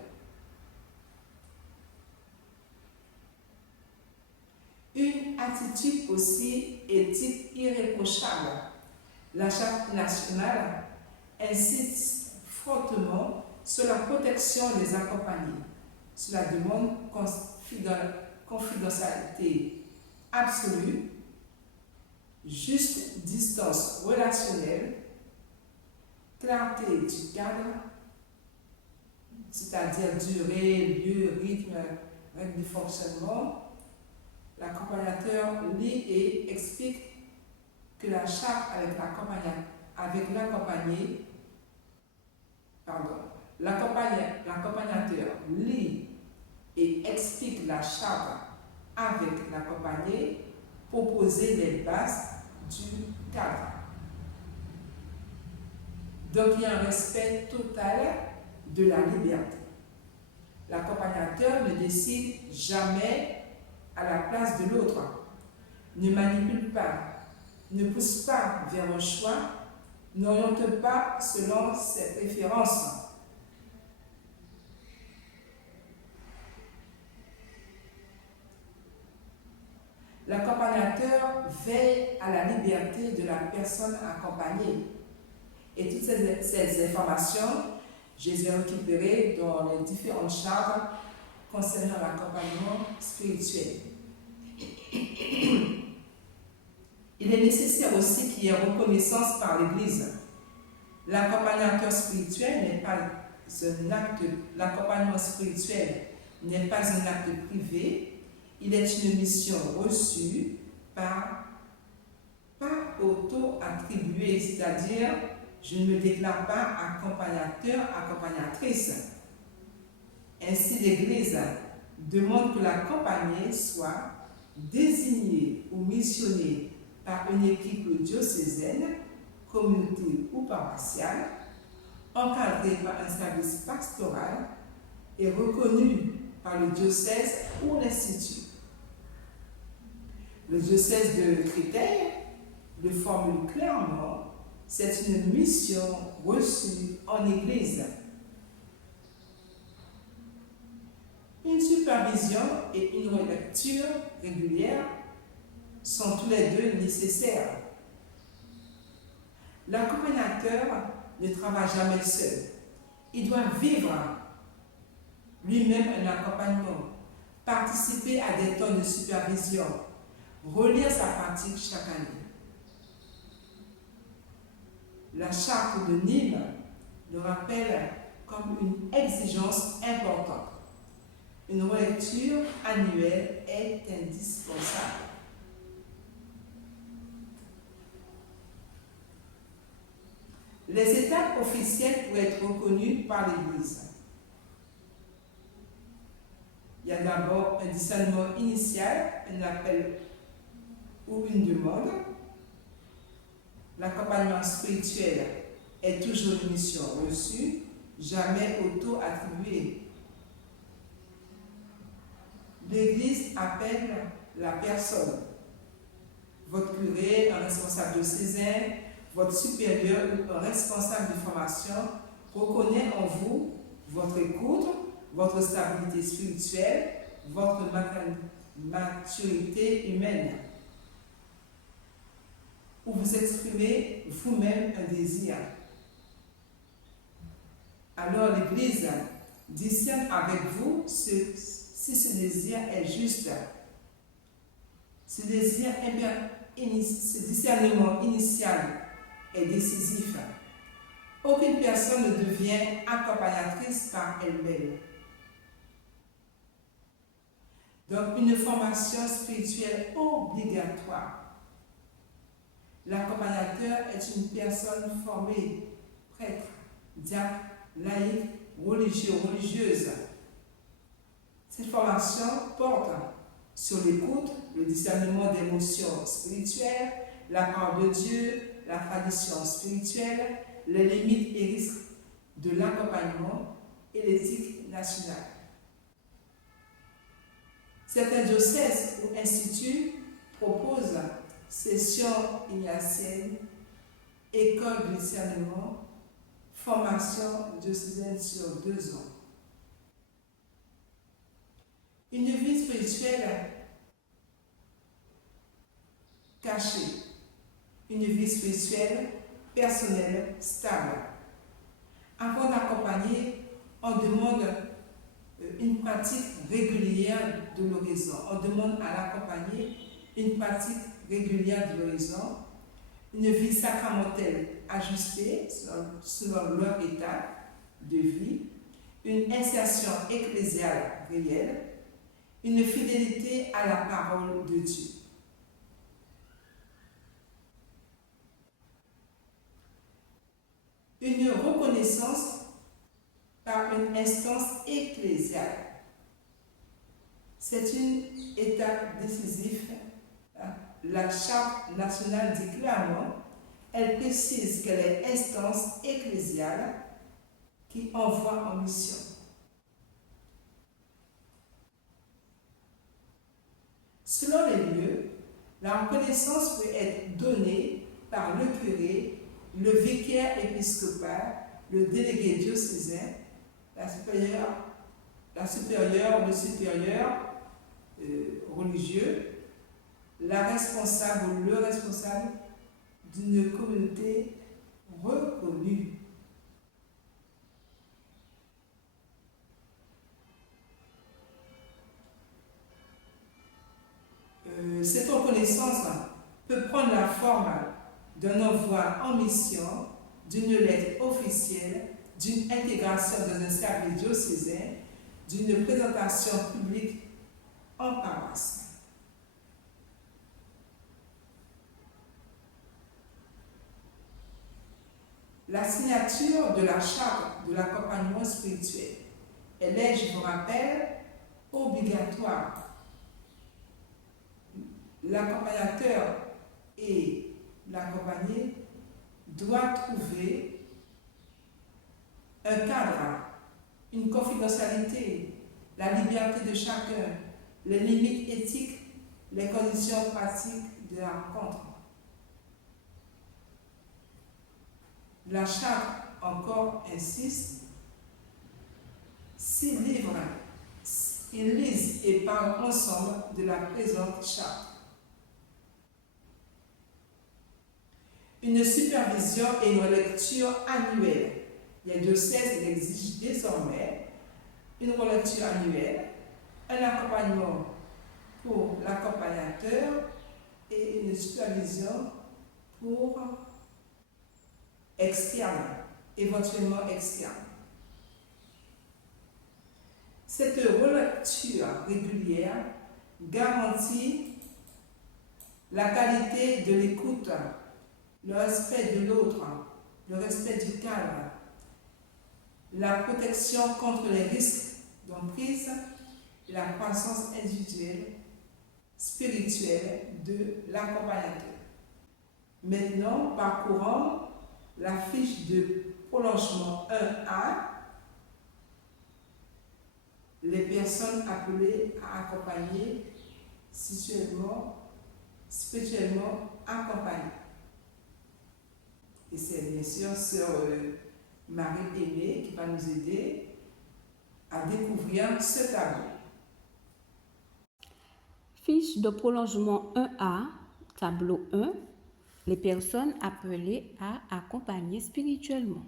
Une attitude aussi éthique irréprochable. La Charte nationale insiste fortement sur la protection des accompagnés. Cela demande confidentialité absolue, juste distance relationnelle, clarté du cadre, c'est-à-dire durée, lieu, rythme, règle de fonctionnement. L'accompagnateur lit et explique que la charte avec l'accompagné, l'accompagnateur lit et explique la charte avec l'accompagné pour poser les bases du cadre. Donc il y a un respect total de la liberté. L'accompagnateur ne décide jamais à la place de l'autre, ne manipule pas, ne pousse pas vers un choix, n'oriente pas selon ses préférences. L'accompagnateur veille à la liberté de la personne accompagnée. Et toutes ces informations, je les ai récupérées dans les différentes chartes concernant l'accompagnement spirituel. Il est nécessaire aussi qu'il y ait reconnaissance par l'Église. L'accompagnateur spirituel n'est pas un acte, l'accompagnement spirituel n'est pas un acte privé, il est une mission reçue pas auto-attribuée, c'est-à-dire je ne me déclare pas accompagnateur, accompagnatrice. Ainsi, l'Église demande que l'accompagné soit désigné ou missionné par une équipe diocésaine, communauté ou paroissiale, encadré par un service pastoral et reconnu par le diocèse ou l'institut. Le diocèse de Créteil le formule clairement, c'est une mission reçue en Église. Une supervision et une relecture régulière sont tous les deux nécessaires. L'accompagnateur ne travaille jamais seul. Il doit vivre lui-même un accompagnement, participer à des temps de supervision, relire sa pratique chaque année. La charte de Nîmes le rappelle comme une exigence importante. Une relecture annuelle est indispensable. Les étapes officielles pour être reconnues par l'Église. Il y a d'abord un discernement initial, un appel ou une demande. L'accompagnement spirituel est toujours une mission reçue, jamais auto-attribuée. L'Église appelle la personne. Votre curé, un responsable diocésain, votre supérieur ou un responsable de formation reconnaît en vous votre écoute, votre stabilité spirituelle, votre maturité humaine. Ou vous exprimez vous-même un désir. Alors l'Église discerne avec vous si ce désir est juste. Ce discernement initial est décisif. Aucune personne ne devient accompagnatrice par elle-même. Donc, une formation spirituelle obligatoire. L'accompagnateur est une personne formée, prêtre, diacre, laïque, religieux, religieuse. Cette formation porte sur l'écoute, le discernement d'émotions spirituelles, la parole de Dieu, la tradition spirituelle, les limites et risques de l'accompagnement et l'éthique nationale. Certains diocèses ou instituts proposent sessions ignatiennes, école de discernement, formation diocésaine sur 2 ans. Une vie spirituelle cachée, une vie spirituelle personnelle stable. Avant d'accompagner, on demande une pratique régulière de l'oraison. On demande à l'accompagner une pratique régulière de l'horizon, une vie sacramentelle ajustée selon leur état de vie, une insertion ecclésiale réelle, une fidélité à la parole de Dieu. Une reconnaissance par une instance ecclésiale. C'est une étape décisive. La Charte nationale dit clairement, elle précise qu'elle est instance ecclésiale qui envoie en mission. Selon les lieux, la reconnaissance peut être donnée par le curé, le vicaire épiscopal, le délégué diocésain, la supérieure, le supérieur religieux, la responsable ou le responsable d'une communauté reconnue. Cette reconnaissance peut prendre la forme d'un envoi en mission, d'une lettre officielle, d'une intégration dans un service diocésain, d'une présentation publique en paroisse. La signature de la charte de l'accompagnement spirituel, elle est, je vous rappelle, obligatoire. L'accompagnateur et l'accompagné doivent trouver un cadre, une confidentialité, la liberté de chacun, les limites éthiques, les conditions pratiques de la rencontre. La charte encore insiste, ils lisent et parlent ensemble de la présente charte. Une supervision et une relecture annuelle. Les diocèses exigent désormais une relecture annuelle, un accompagnement pour l'accompagnateur et une supervision pour externe, éventuellement externe. Cette relecture régulière garantit la qualité de l'écoute, le respect de l'autre, le respect du cadre, la protection contre les risques d'emprise et la croissance individuelle, spirituelle de l'accompagnateur. Maintenant, parcourons la fiche de prolongement 1A, les personnes appelées à accompagner spirituellement accompagnées. Et c'est bien sûr sœur Marie-Aimée qui va nous aider à découvrir ce tableau. Fiche de prolongement 1A, tableau 1, les personnes appelées à accompagner spirituellement.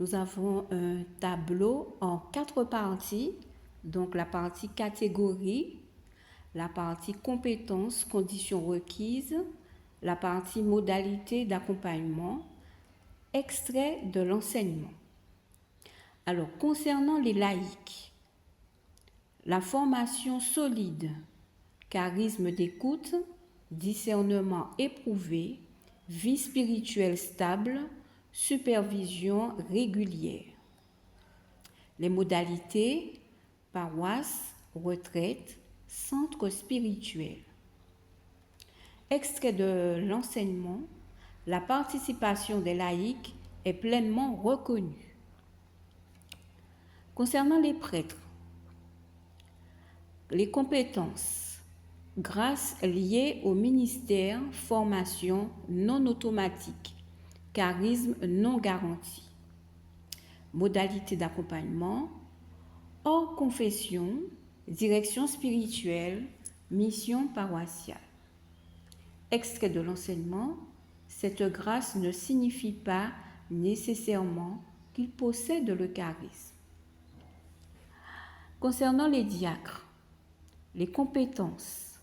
Nous avons un tableau en 4 parties, donc la partie catégorie, la partie compétences, conditions requises, la partie modalité d'accompagnement, extrait de l'enseignement. Alors, concernant les laïcs, la formation solide, charisme d'écoute, discernement éprouvé, vie spirituelle stable, supervision régulière. Les modalités, paroisse, retraite, centre spirituel. Extrait de l'enseignement, la participation des laïcs est pleinement reconnue. Concernant les prêtres, les compétences, grâce liée au ministère, formation non automatique, charisme non garanti. Modalité d'accompagnement, hors confession, direction spirituelle, mission paroissiale. Extrait de l'enseignement, cette grâce ne signifie pas nécessairement qu'il possède le charisme. Concernant les diacres, les compétences,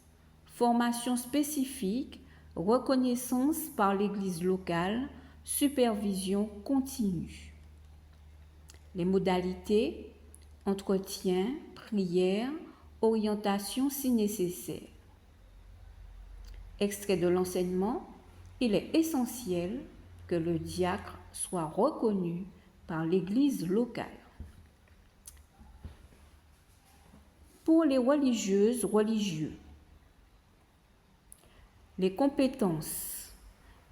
formation spécifique, reconnaissance par l'Église locale, supervision continue. Les modalités, entretien, prière, orientation si nécessaire. Extrait de l'enseignement, il est essentiel que le diacre soit reconnu par l'Église locale. Pour les religieuses, religieux, les compétences,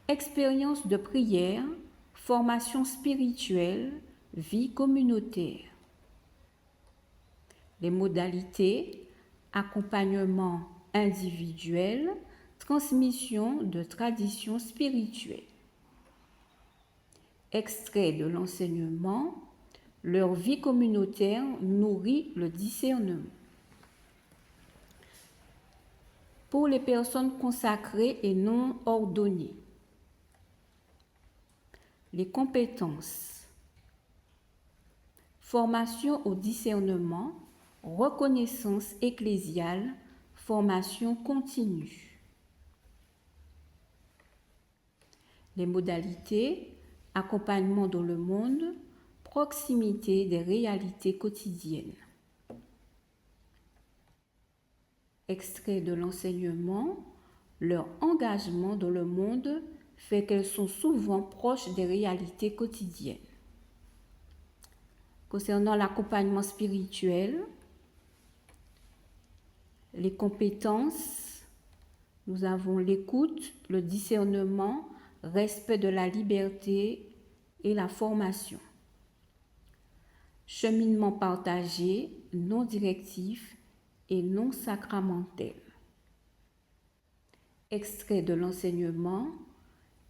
expérience de prière, formation spirituelle, vie communautaire. Les modalités, accompagnement individuel, transmission de traditions spirituelles. Extrait de l'enseignement, leur vie communautaire nourrit le discernement. Pour les personnes consacrées et non ordonnées, les compétences, formation au discernement, reconnaissance ecclésiale, formation continue. Les modalités, accompagnement dans le monde, proximité des réalités quotidiennes. Extrait de l'enseignement, leur engagement dans le monde fait qu'elles sont souvent proches des réalités quotidiennes. Concernant l'accompagnement spirituel, les compétences, nous avons l'écoute, le discernement, respect de la liberté et la formation. Cheminement partagé, non directif et non sacramentel. Extrait de l'enseignement,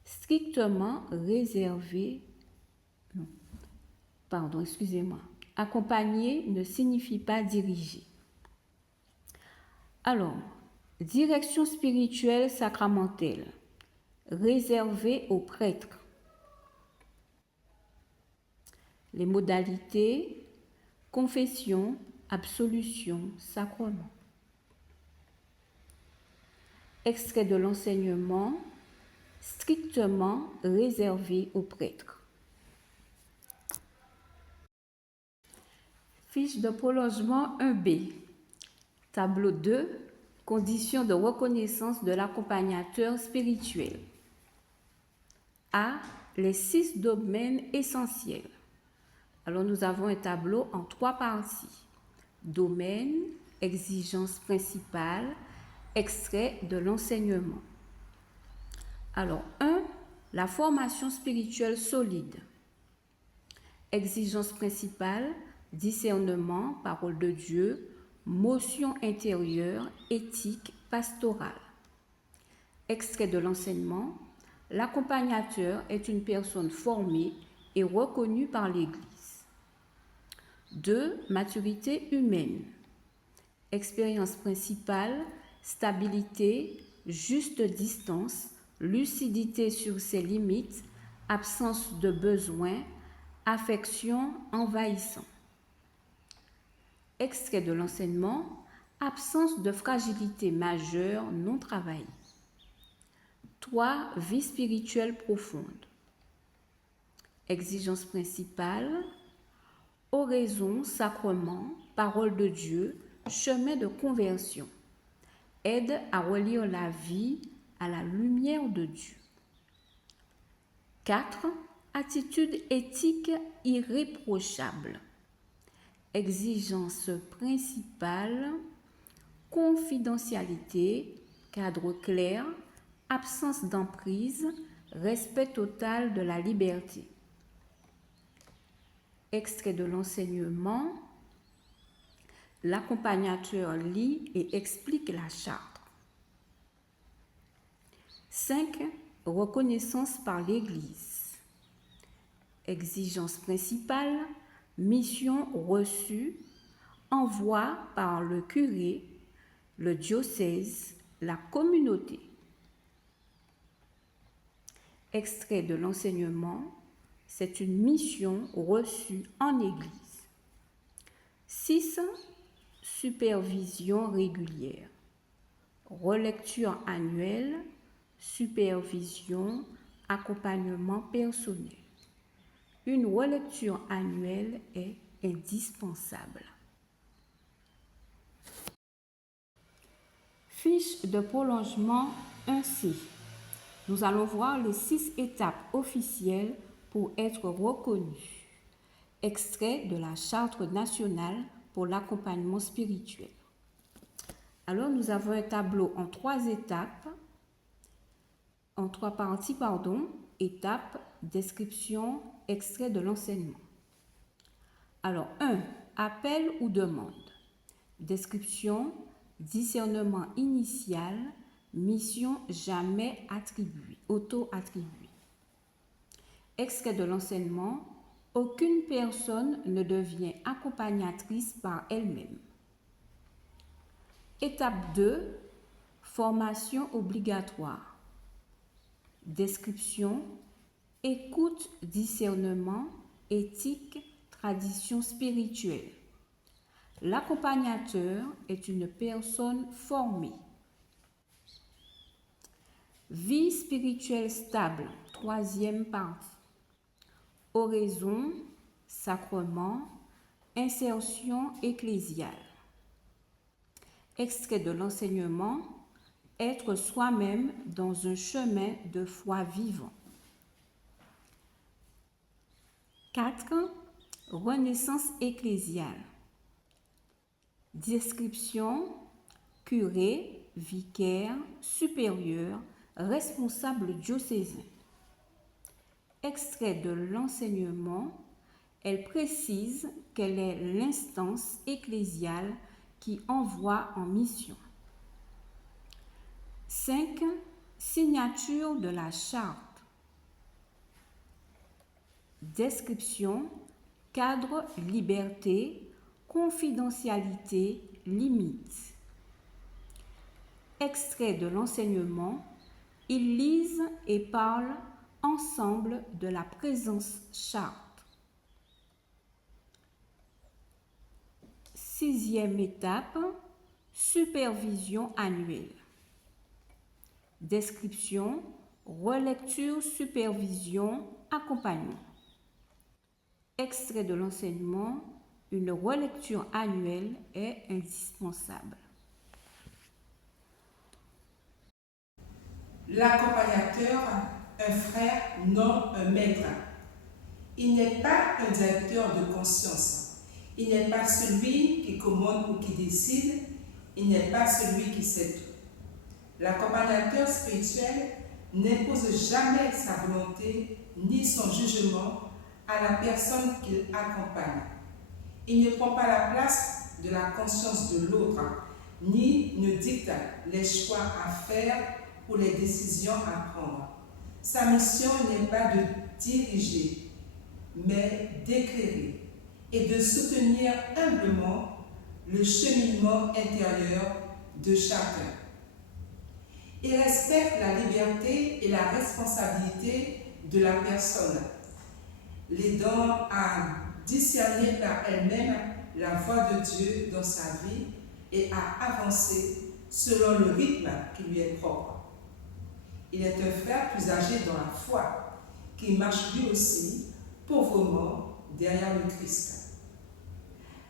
strictement réservé. Accompagner ne signifie pas diriger. Alors, direction spirituelle sacramentelle, réservée aux prêtres. Les modalités, confession, absolution, sacrement. Extrait de l'enseignement, strictement réservé aux prêtres. Fiche de prolongement 1B. Tableau 2. Conditions de reconnaissance de l'accompagnateur spirituel. A. Les 6 domaines essentiels. Alors nous avons un tableau en 3 parties. Domaine, exigence principale, extrait de l'enseignement. Alors 1. La formation spirituelle solide. Exigence principale, discernement, parole de Dieu, motion intérieure, éthique, pastorale. Extrait de l'enseignement, l'accompagnateur est une personne formée et reconnue par l'Église. 2. Maturité humaine. Expérience principale, stabilité, juste distance, lucidité sur ses limites, absence de besoin, affection envahissant. Extrait de l'enseignement, absence de fragilité majeure non travaillée. 3. Vie spirituelle profonde. Exigence principale, oraison, sacrement, parole de Dieu, chemin de conversion. Aide à relire la vie à la lumière de Dieu. 4. Attitude éthique irréprochable. Exigence principale, confidentialité, cadre clair, absence d'emprise, respect total de la liberté. Extrait de l'enseignement, l'accompagnateur lit et explique la charte. 5. Reconnaissance par l'Église. Exigence principale, mission reçue, envoi par le curé, le diocèse, la communauté. Extrait de l'enseignement, c'est une mission reçue en Église. 6. Supervision régulière. relecture annuelle, supervision, accompagnement personnel. Une relecture annuelle est indispensable. Fiche de prolongement 1C. Nous allons voir les 6 étapes officielles pour être reconnu. Extrait de la Charte nationale pour l'accompagnement spirituel. Alors, nous avons un tableau en 3 étapes, en 3 parties, étape, description, extrait de l'enseignement. Alors, 1. Appel ou demande. Description, discernement initial, mission jamais attribuée, auto-attribuée. Extrait de l'enseignement, aucune personne ne devient accompagnatrice par elle-même. Étape 2, formation obligatoire. Description, écoute, discernement, éthique, tradition spirituelle. L'accompagnateur est une personne formée. Vie spirituelle stable, 3e partie. Oraison, sacrement, insertion ecclésiale. Extrait de l'enseignement, être soi-même dans un chemin de foi vivant. 4. Renaissance ecclésiale. Description, curé, vicaire, supérieur, responsable diocésain. Extrait de l'enseignement, elle précise quelle est l'instance ecclésiale qui envoie en mission. 5. Signature de la charte. Description, cadre, liberté, confidentialité, limite. Extrait de l'enseignement, ils lisent et parlent ensemble de la présence charte. 6e étape, supervision annuelle. Description, relecture, supervision, accompagnement. Extrait de l'enseignement, une relecture annuelle est indispensable. L'accompagnateur, un frère, non un maître. Il n'est pas un directeur de conscience. Il n'est pas celui qui commande ou qui décide. Il n'est pas celui qui sait tout. L'accompagnateur spirituel n'impose jamais sa volonté ni son jugement à la personne qu'il accompagne. Il ne prend pas la place de la conscience de l'autre, ni ne dicte les choix à faire ou les décisions à prendre. Sa mission n'est pas de diriger, mais d'éclairer et de soutenir humblement le cheminement intérieur de chacun. Il respecte la liberté et la responsabilité de la personne, l'aidant à discerner par elle-même la voie de Dieu dans sa vie et à avancer selon le rythme qui lui est propre. Il est un frère plus âgé dans la foi, qui marche lui aussi pauvrement derrière le Christ.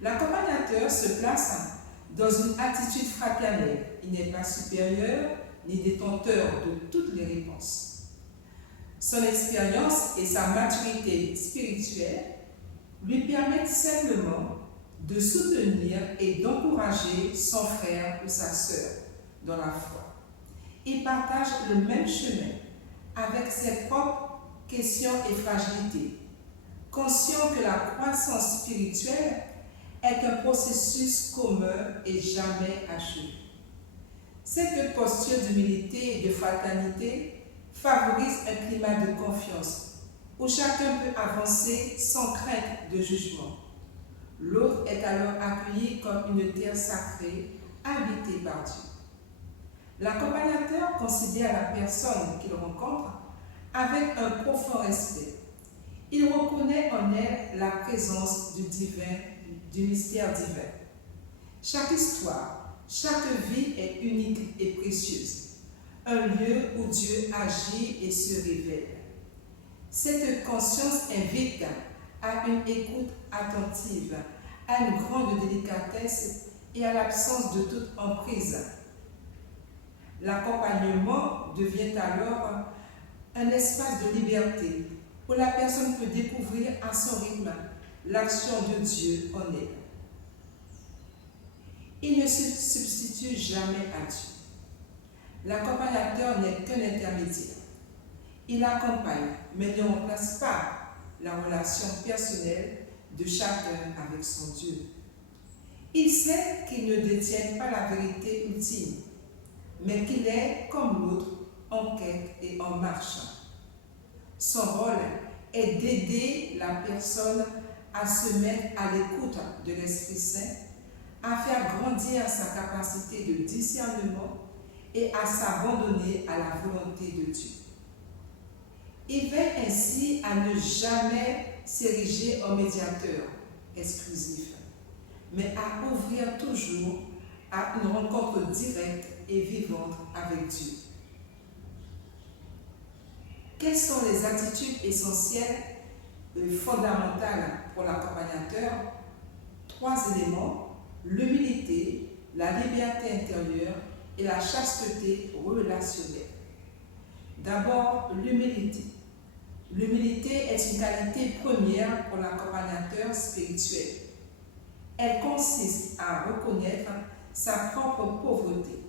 L'accompagnateur se place dans une attitude fraternelle. Il n'est pas supérieur ni détenteur de toutes les réponses. Son expérience et sa maturité spirituelle lui permettent simplement de soutenir et d'encourager son frère ou sa sœur dans la foi. Il partage le même chemin avec ses propres questions et fragilités, conscient que la croissance spirituelle est un processus commun et jamais achevé. Cette posture d'humilité et de fraternité favorise un climat de confiance où chacun peut avancer sans crainte de jugement. L'autre est alors accueilli comme une terre sacrée habitée par Dieu. L'accompagnateur considère la personne qu'il rencontre avec un profond respect. Il reconnaît en elle la présence du divin, du mystère divin. Chaque histoire, Chaque vie est unique et précieuse, un lieu où Dieu agit et se révèle. Cette conscience invite à une écoute attentive, à une grande délicatesse et à l'absence de toute emprise. L'accompagnement devient alors un espace de liberté où la personne peut découvrir à son rythme l'action de Dieu en elle. Il ne se substitue jamais à Dieu. L'accompagnateur n'est qu'un intermédiaire. Il accompagne, mais ne remplace pas la relation personnelle de chacun avec son Dieu. Il sait qu'il ne détient pas la vérité ultime, mais qu'il est comme l'autre, en quête et en marche. Son rôle est d'aider la personne à se mettre à l'écoute de l'Esprit Saint, à faire grandir sa capacité de discernement et à s'abandonner à la volonté de Dieu. Il veille ainsi à ne jamais s'ériger en médiateur exclusif, mais à ouvrir toujours à une rencontre directe et vivante avec Dieu. Quelles sont les attitudes essentielles et fondamentales pour l'accompagnateur? 3 éléments: l'humilité, la liberté intérieure et la chasteté relationnelle. D'abord, l'humilité. L'humilité est une qualité première pour l'accompagnateur spirituel. Elle consiste à reconnaître sa propre pauvreté,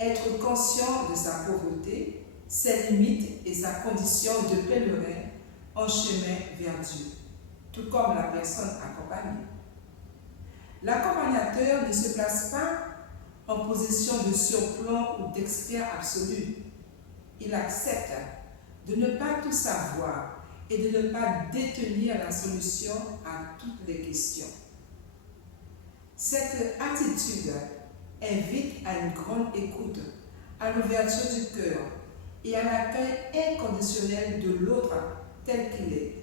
être conscient de sa pauvreté, ses limites et sa condition de pèlerin en chemin vers Dieu, tout comme la personne accompagnée. L'accompagnateur ne se place pas en position de surplomb ou d'expert absolu. Il accepte de ne pas tout savoir et de ne pas détenir la solution à toutes les questions. Cette attitude invite à une grande écoute, à l'ouverture du cœur et à l'accueil inconditionnel de l'autre tel qu'il est,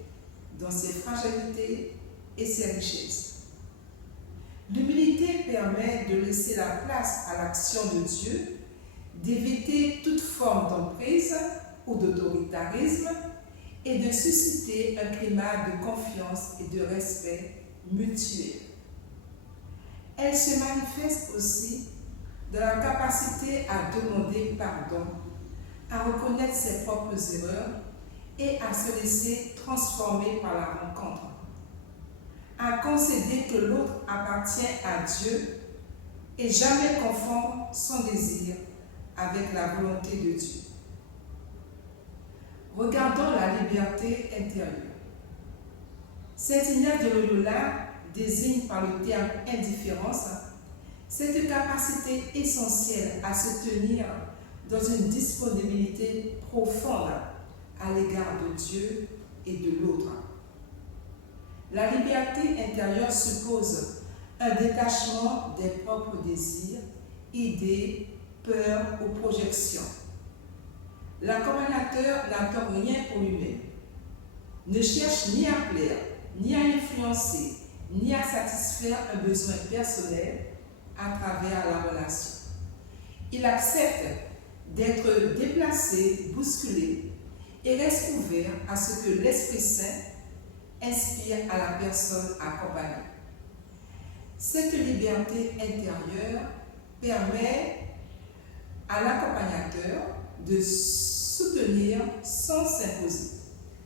dans ses fragilités et ses richesses. L'humilité permet de laisser la place à l'action de Dieu, d'éviter toute forme d'emprise ou d'autoritarisme et de susciter un climat de confiance et de respect mutuel. Elle se manifeste aussi dans la capacité à demander pardon, à reconnaître ses propres erreurs et à se laisser transformer par la rencontre, à concéder que l'autre appartient à Dieu et jamais confondre son désir avec la volonté de Dieu. Regardons la liberté intérieure. Saint Ignace de Loyola désigne par le terme indifférence cette capacité essentielle à se tenir dans une disponibilité profonde à l'égard de Dieu et de l'autre. La liberté intérieure suppose un détachement des propres désirs, idées, peurs ou projections. L'accompagnateur n'attend rien pour lui-même, ne cherche ni à plaire, ni à influencer, ni à satisfaire un besoin personnel à travers la relation. Il accepte d'être déplacé, bousculé et reste ouvert à ce que l'Esprit Saint inspire à la personne accompagnée. Cette liberté intérieure permet à l'accompagnateur de soutenir sans s'imposer,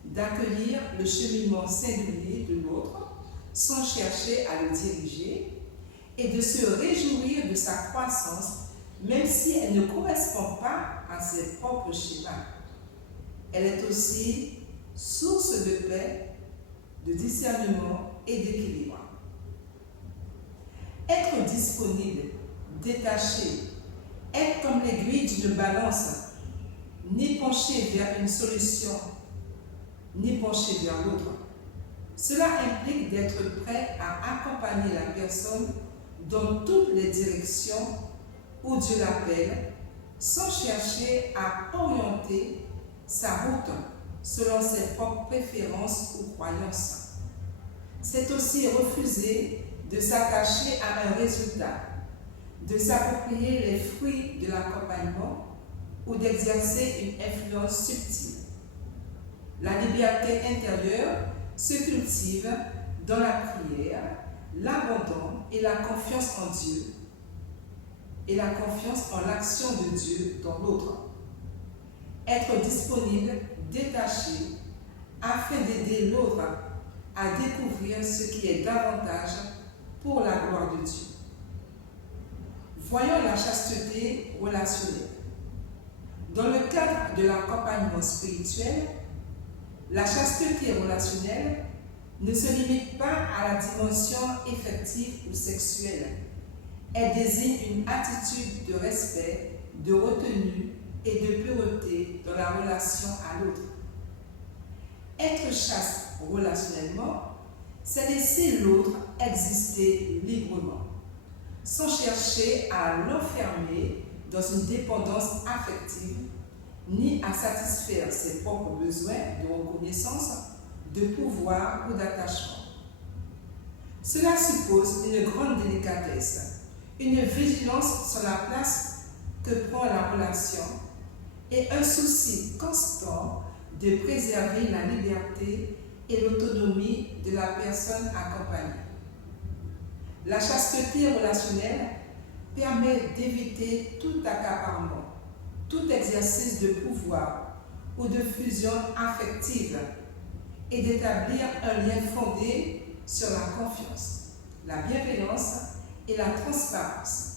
d'accueillir le cheminement singulier de l'autre sans chercher à le diriger et de se réjouir de sa croissance même si elle ne correspond pas à ses propres schémas. Elle est aussi source de paix, de discernement et d'équilibre. Être disponible, détaché, être comme l'aiguille d'une balance, ni pencher vers une solution, ni pencher vers l'autre. Cela implique d'être prêt à accompagner la personne dans toutes les directions où Dieu l'appelle, sans chercher à orienter sa route selon ses propres préférences ou croyances. C'est aussi refuser de s'attacher à un résultat, de s'approprier les fruits de l'accompagnement ou d'exercer une influence subtile. La liberté intérieure se cultive dans la prière, l'abandon et la confiance en Dieu et la confiance en l'action de Dieu dans l'autre. Être disponible, détaché, afin d'aider l'autre à découvrir ce qui est davantage pour la gloire de Dieu. Voyons la chasteté relationnelle. Dans le cadre de l'accompagnement spirituel, la chasteté relationnelle ne se limite pas à la dimension affective ou sexuelle. Elle désigne une attitude de respect, de retenue et de pureté dans la relation à l'autre. Être chaste relationnellement, c'est laisser l'autre exister librement, sans chercher à l'enfermer dans une dépendance affective, ni à satisfaire ses propres besoins de reconnaissance, de pouvoir ou d'attachement. Cela suppose une grande délicatesse, une vigilance sur la place que prend la relation et un souci constant de préserver la liberté et l'autonomie de la personne accompagnée. La chasteté relationnelle permet d'éviter tout accaparement, tout exercice de pouvoir ou de fusion affective et d'établir un lien fondé sur la confiance, la bienveillance et la transparence.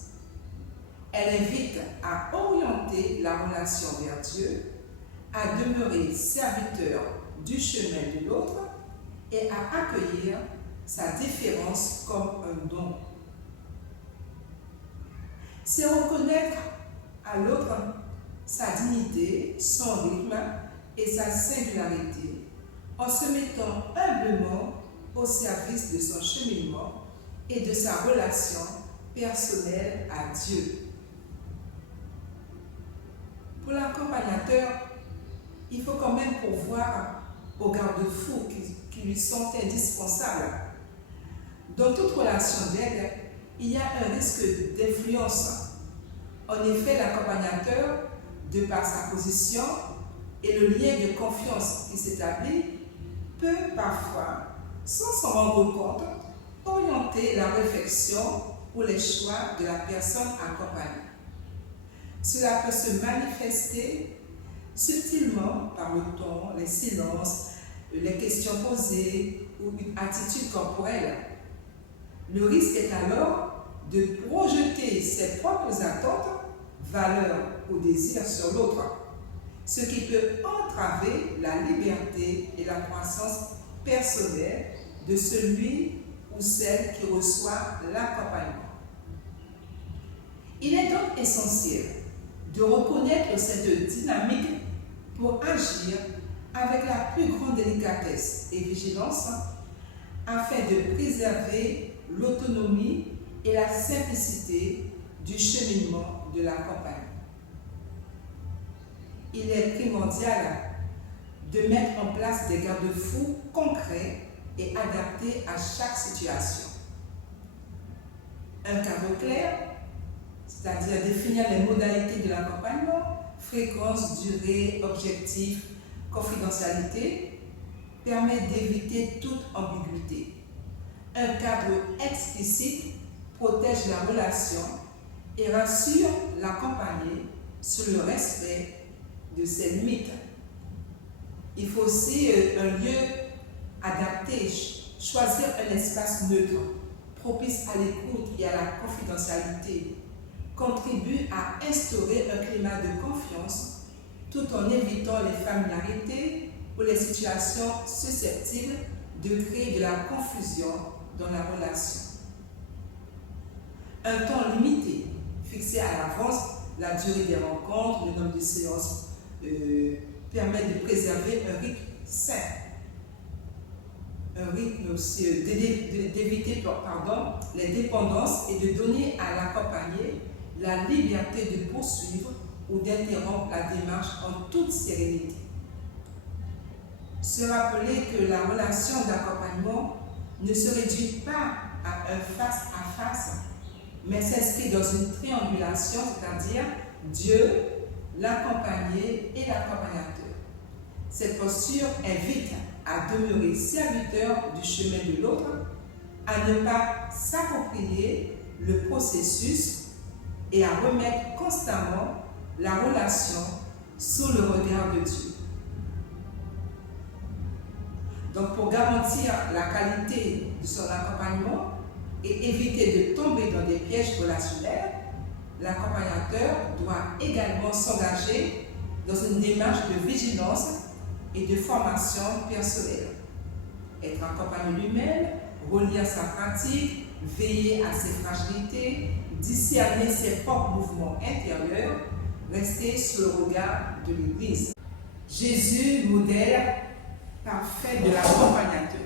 Elle invite à orienter la relation vers Dieu, à demeurer serviteur du chemin de l'autre et à accueillir sa différence comme un don. C'est reconnaître à l'autre sa dignité, son rythme et sa singularité en se mettant humblement au service de son cheminement et de sa relation personnelle à Dieu. Pour l'accompagnateur, il faut quand même pourvoir aux garde-fous qui lui sont indispensables. Dans toute relation d'aide, il y a un risque d'influence. En effet, l'accompagnateur, de par sa position et le lien de confiance qui s'établit, peut parfois, sans s'en rendre compte, orienter la réflexion ou les choix de la personne accompagnée. Cela peut se manifester subtilement par le ton, les silences, les questions posées ou une attitude corporelle. Le risque est alors de projeter ses propres attentes, valeurs ou désirs sur l'autre, ce qui peut entraver la liberté et la croissance personnelle de celui ou celle qui reçoit l'accompagnement. Il est donc essentiel de reconnaître cette dynamique pour agir avec la plus grande délicatesse et vigilance afin de préserver l'autonomie et la simplicité du cheminement de l'accompagnement. Il est primordial de mettre en place des garde-fous concrets et adaptés à chaque situation. Un cadre clair, c'est-à-dire définir les modalités de l'accompagnement, fréquence, durée, objectif, confidentialité, permet d'éviter toute ambiguïté. Un cadre explicite protège la relation et rassure l'accompagné sur le respect de ses limites. Il faut aussi un lieu adapté, choisir un espace neutre, propice à l'écoute et à la confidentialité, contribue à instaurer un climat de confiance tout en évitant les familiarités ou les situations susceptibles de créer de la confusion dans la relation. Un temps limité, fixé à l'avance, la durée des rencontres, le nombre de séances permet de préserver un rythme sain. Un rythme aussi d'éviter les dépendances et de donner à l'accompagné la liberté de poursuivre ou d'interrompre la démarche en toute sérénité. Se rappeler que la relation d'accompagnement ne se réduit pas à un face-à-face, mais s'inscrit dans une triangulation, c'est-à-dire Dieu, l'accompagné et l'accompagnateur. Cette posture invite à demeurer serviteur du chemin de l'autre, à ne pas s'approprier le processus et à remettre constamment la relation sous le regard de Dieu. Donc pour garantir la qualité de son accompagnement et éviter de tomber dans des pièges relationnels, l'accompagnateur doit également s'engager dans une démarche de vigilance et de formation personnelle. Être accompagné lui-même, relire sa pratique, veiller à ses fragilités, discerner ses propres mouvements intérieurs, rester sous le regard de l'Église. Jésus, modèle parfait de l'accompagnateur.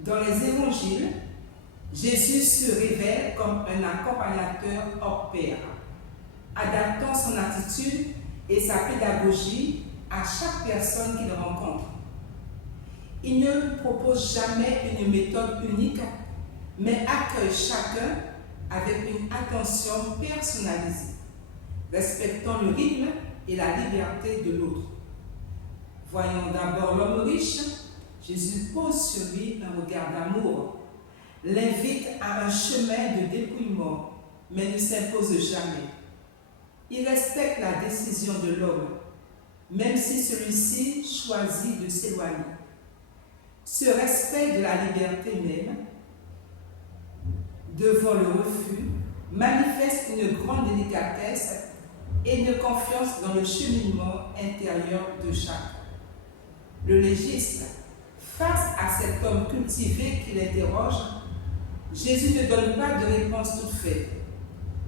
Dans les évangiles, Jésus se révèle comme un accompagnateur hors pair, adaptant son attitude et sa pédagogie à chaque personne qu'il rencontre. Il ne propose jamais une méthode unique, mais accueille chacun avec une attention personnalisée, respectant le rythme et la liberté de l'autre. Voyant d'abord l'homme riche, Jésus pose sur lui un regard d'amour, l'invite à un chemin de dépouillement, mais ne s'impose jamais. Il respecte la décision de l'homme, même si celui-ci choisit de s'éloigner. Ce respect de la liberté même, devant le refus, manifeste une grande délicatesse et une confiance dans le cheminement intérieur de chacun. Le légiste, face à cet homme cultivé qui l'interroge, Jésus ne donne pas de réponse toute faite.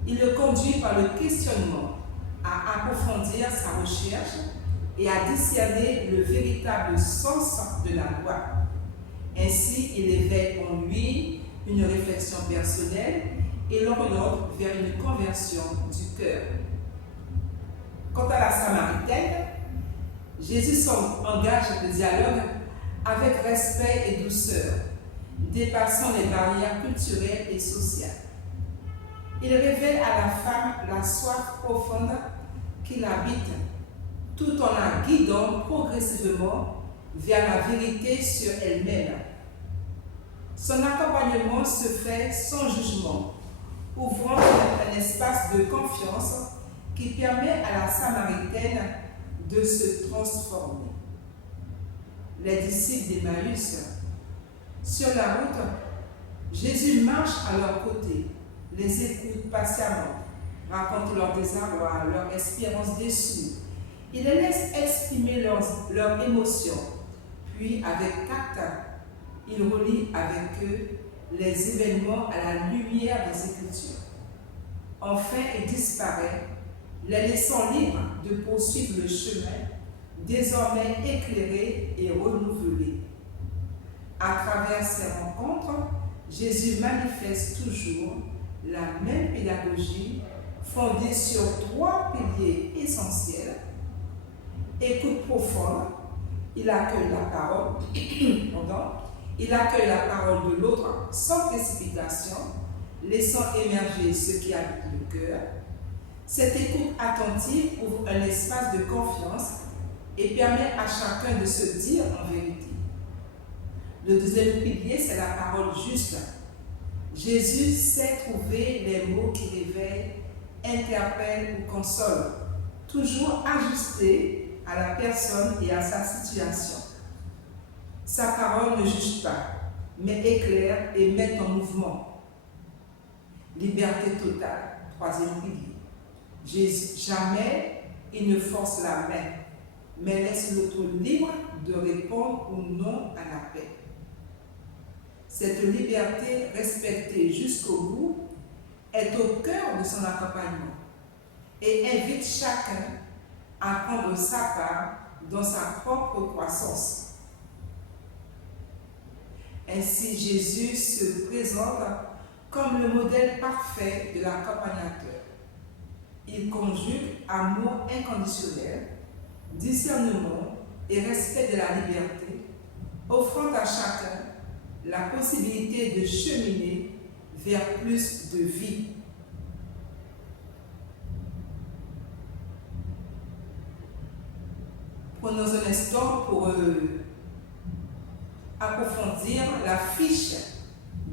Il le conduit par le questionnement à approfondir sa recherche et à discerner le véritable sens de la loi. Ainsi, il éveille en lui une réflexion personnelle et l'oriente vers une conversion du cœur. Quant à la Samaritaine, Jésus engage le dialogue avec respect et douceur, dépassant les barrières culturelles et sociales. Il révèle à la femme la soif profonde qui l'habite, tout en la guidant progressivement vers la vérité sur elle-même. Son accompagnement se fait sans jugement, ouvrant un espace de confiance qui permet à la Samaritaine de se transformer. Les disciples d'Emmaüs, sur la route, Jésus marche à leur côté, les écoute patiemment, raconte leur désarroi, leur espérance déçue. Il les laisse exprimer leurs émotions, puis avec tact, il relie avec eux les événements à la lumière des Écritures. Enfin, il disparaît, les laissant libres de poursuivre le chemin, désormais éclairé et renouvelé. À travers ces rencontres, Jésus manifeste toujours la même pédagogie fondée sur 3 piliers essentiels. Écoute profonde, il accueille la parole, il accueille la parole de l'autre sans précipitation, laissant émerger ce qui habite le cœur. Cette écoute attentive ouvre un espace de confiance et permet à chacun de se dire en vérité. Le deuxième pilier, c'est la parole juste. Jésus sait trouver les mots qui réveillent, interpellent ou consolent, toujours ajustés à la personne et à sa situation. Sa parole ne juge pas, mais éclaire et met en mouvement. Liberté totale, troisième pilier. Jésus, jamais il ne force la main, mais laisse l'autre libre de répondre ou non à l'appel. Cette liberté respectée jusqu'au bout est au cœur de son accompagnement et invite chacun à prendre sa part dans sa propre croissance. Ainsi, Jésus se présente comme le modèle parfait de l'accompagnateur. Il conjugue amour inconditionnel, discernement et respect de la liberté, offrant à chacun la possibilité de cheminer vers plus de vie. Prenons un instant pour approfondir la fiche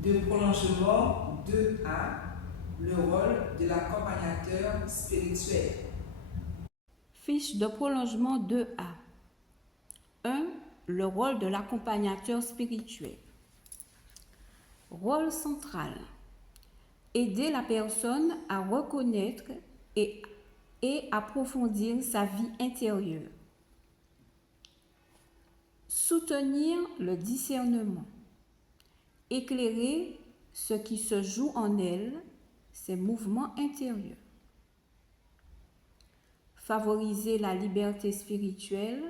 de prolongement 2A, le rôle de l'accompagnateur spirituel. Fiche de prolongement 2A. 1. Le rôle de l'accompagnateur spirituel. Rôle central. Aider la personne à reconnaître et approfondir sa vie intérieure. Soutenir le discernement. Éclairer ce qui se joue en elle, ses mouvements intérieurs. Favoriser la liberté spirituelle.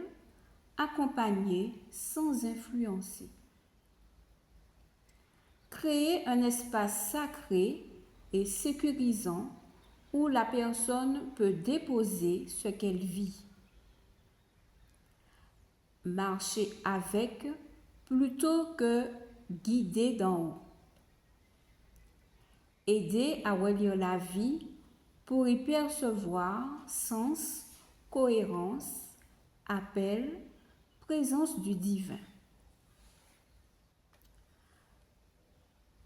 Accompagner sans influencer. Créer un espace sacré et sécurisant où la personne peut déposer ce qu'elle vit. Marcher avec plutôt que guider d'en haut. Aider à relire la vie pour y percevoir sens, cohérence, appel, présence du divin.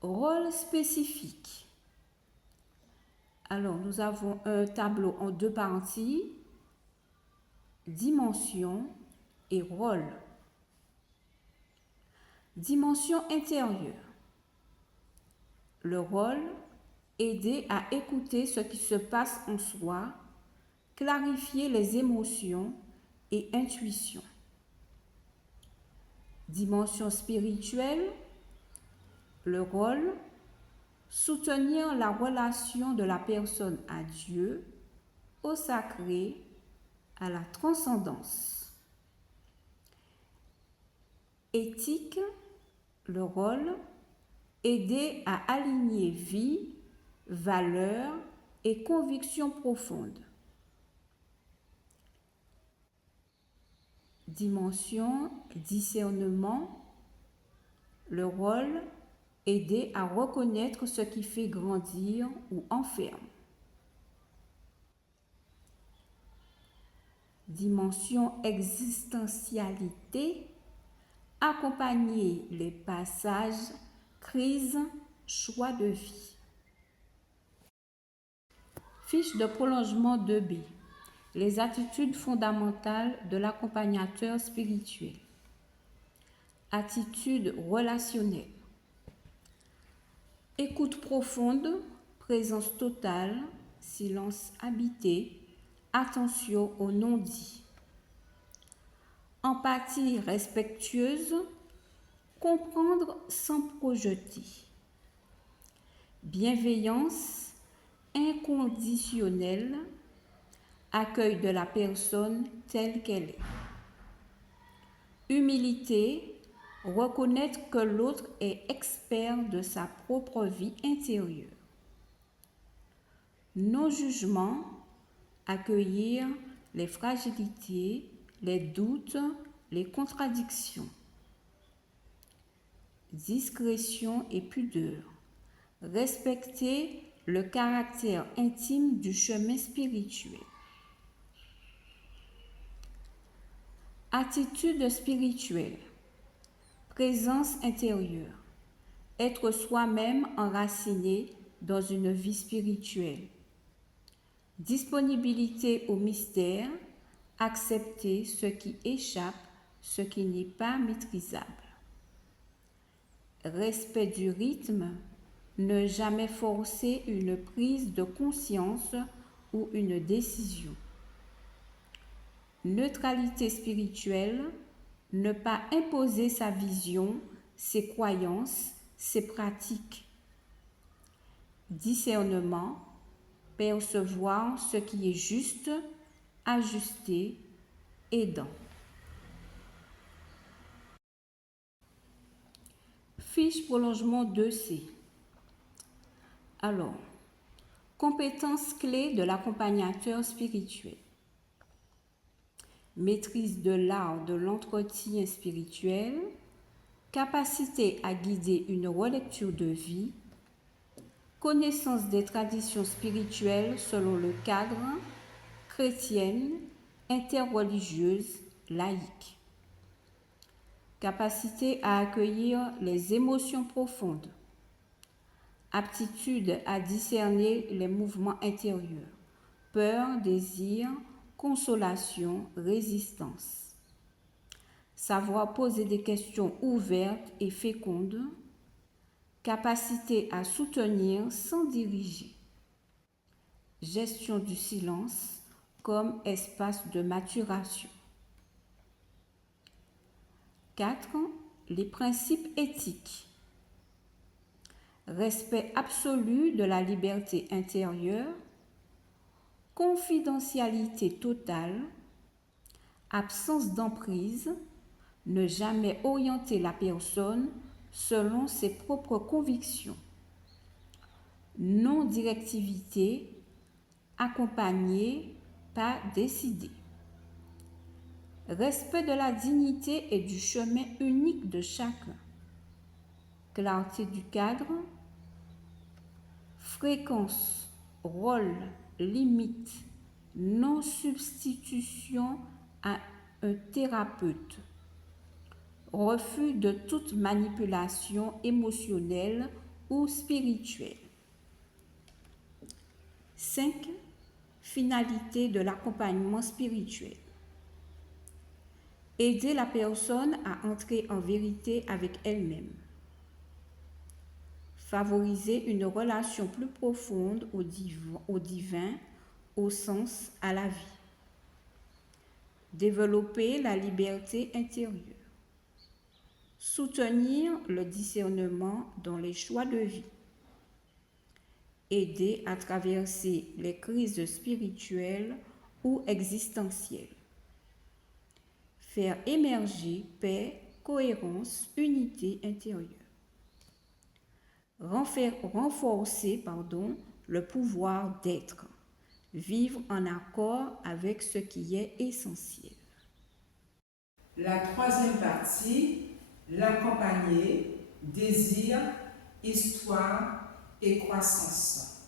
Rôle spécifique. Alors, nous avons un tableau en 2 parties, dimension et rôle. Dimension intérieure. Le rôle, aider à écouter ce qui se passe en soi, clarifier les émotions et intuitions. Dimension spirituelle, le rôle, soutenir la relation de la personne à Dieu, au sacré, à la transcendance. Éthique, le rôle, aider à aligner vie, valeurs et convictions profondes. Dimension, discernement, le rôle, aider à reconnaître ce qui fait grandir ou enferme. Dimension, existentialité, accompagner les passages, crises, choix de vie. Fiche de prolongement 2B. Les attitudes fondamentales de l'accompagnateur spirituel. Attitude relationnelle. Écoute profonde, présence totale, silence habité, attention au non-dit. Empathie respectueuse, comprendre sans projeter. Bienveillance inconditionnelle, accueil de la personne telle qu'elle est. Humilité, reconnaître que l'autre est expert de sa propre vie intérieure. Non-jugement, accueillir les fragilités, les doutes, les contradictions. Discrétion et pudeur, respecter le caractère intime du chemin spirituel. Attitude spirituelle, présence intérieure, être soi-même enraciné dans une vie spirituelle. Disponibilité au mystère, accepter ce qui échappe, ce qui n'est pas maîtrisable. Respect du rythme, ne jamais forcer une prise de conscience ou une décision. Neutralité spirituelle, ne pas imposer sa vision, ses croyances, ses pratiques. Discernement, percevoir ce qui est juste, ajusté, aidant. Fiche prolongement 2C. Alors, compétences clés de l'accompagnateur spirituel. Maîtrise de l'art de l'entretien spirituel, capacité à guider une relecture de vie, connaissance des traditions spirituelles selon le cadre chrétienne, interreligieuse, laïque. Capacité à accueillir les émotions profondes. Aptitude à discerner les mouvements intérieurs. Peur, désir, consolation, résistance. Savoir poser des questions ouvertes et fécondes. Capacité à soutenir sans diriger. Gestion du silence comme espace de maturation. 4. Les principes éthiques. Respect absolu de la liberté intérieure, confidentialité totale, absence d'emprise, ne jamais orienter la personne selon ses propres convictions, non-directivité, accompagner, pas décider. Respect de la dignité et du chemin unique de chacun. Clarté du cadre. Fréquence, rôle, limite, non-substitution à un thérapeute. Refus de toute manipulation émotionnelle ou spirituelle. 5. Finalité de l'accompagnement spirituel. Aider la personne à entrer en vérité avec elle-même. Favoriser une relation plus profonde au divin, au sens, à la vie. Développer la liberté intérieure. Soutenir le discernement dans les choix de vie. Aider à traverser les crises spirituelles ou existentielles. Faire émerger paix, cohérence, unité intérieure. Renforcer le pouvoir d'être. Vivre en accord avec ce qui est essentiel. La troisième partie, l'accompagner, désir, histoire et croissance.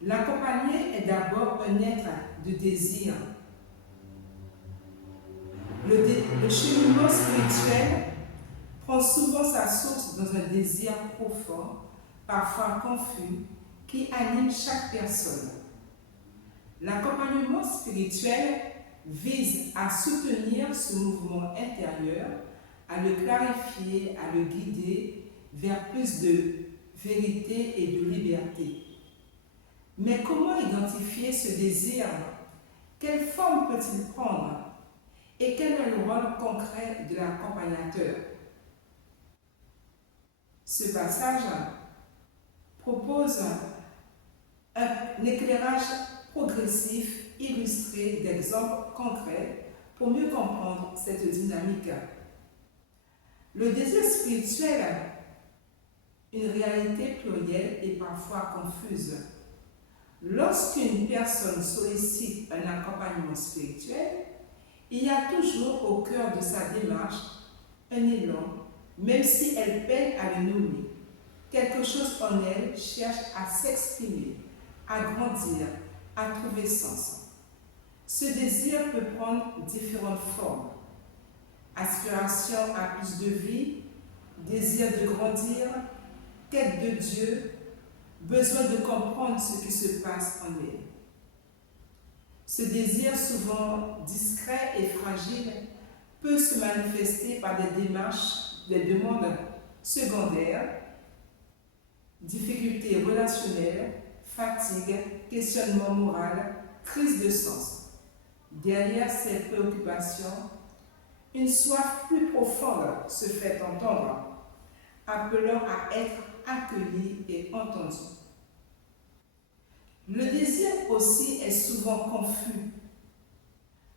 L'accompagner est d'abord un être de désir. Le cheminement spirituel prend souvent sa source dans un désir profond, parfois confus, qui anime chaque personne. L'accompagnement spirituel vise à soutenir ce mouvement intérieur, à le clarifier, à le guider vers plus de vérité et de liberté. Mais comment identifier ce désir? Quelle forme peut-il prendre? Et quel est le rôle concret de l'accompagnateur? Ce passage propose un éclairage progressif illustré d'exemples concrets pour mieux comprendre cette dynamique. Le désir spirituel, une réalité plurielle et parfois confuse. Lorsqu'une personne sollicite un accompagnement spirituel, il y a toujours au cœur de sa démarche un élan, même si elle peine à le nommer. Quelque chose en elle cherche à s'exprimer, à grandir, à trouver sens. Ce désir peut prendre différentes formes. Aspiration à plus de vie, désir de grandir, quête de Dieu, besoin de comprendre ce qui se passe en elle. Ce désir, souvent discret et fragile, peut se manifester par des démarches, des demandes secondaires, difficultés relationnelles, fatigue, questionnement moral, crise de sens. Derrière ces préoccupations, une soif plus profonde se fait entendre, appelant à être accueilli et entendu. Le désir aussi est souvent confus.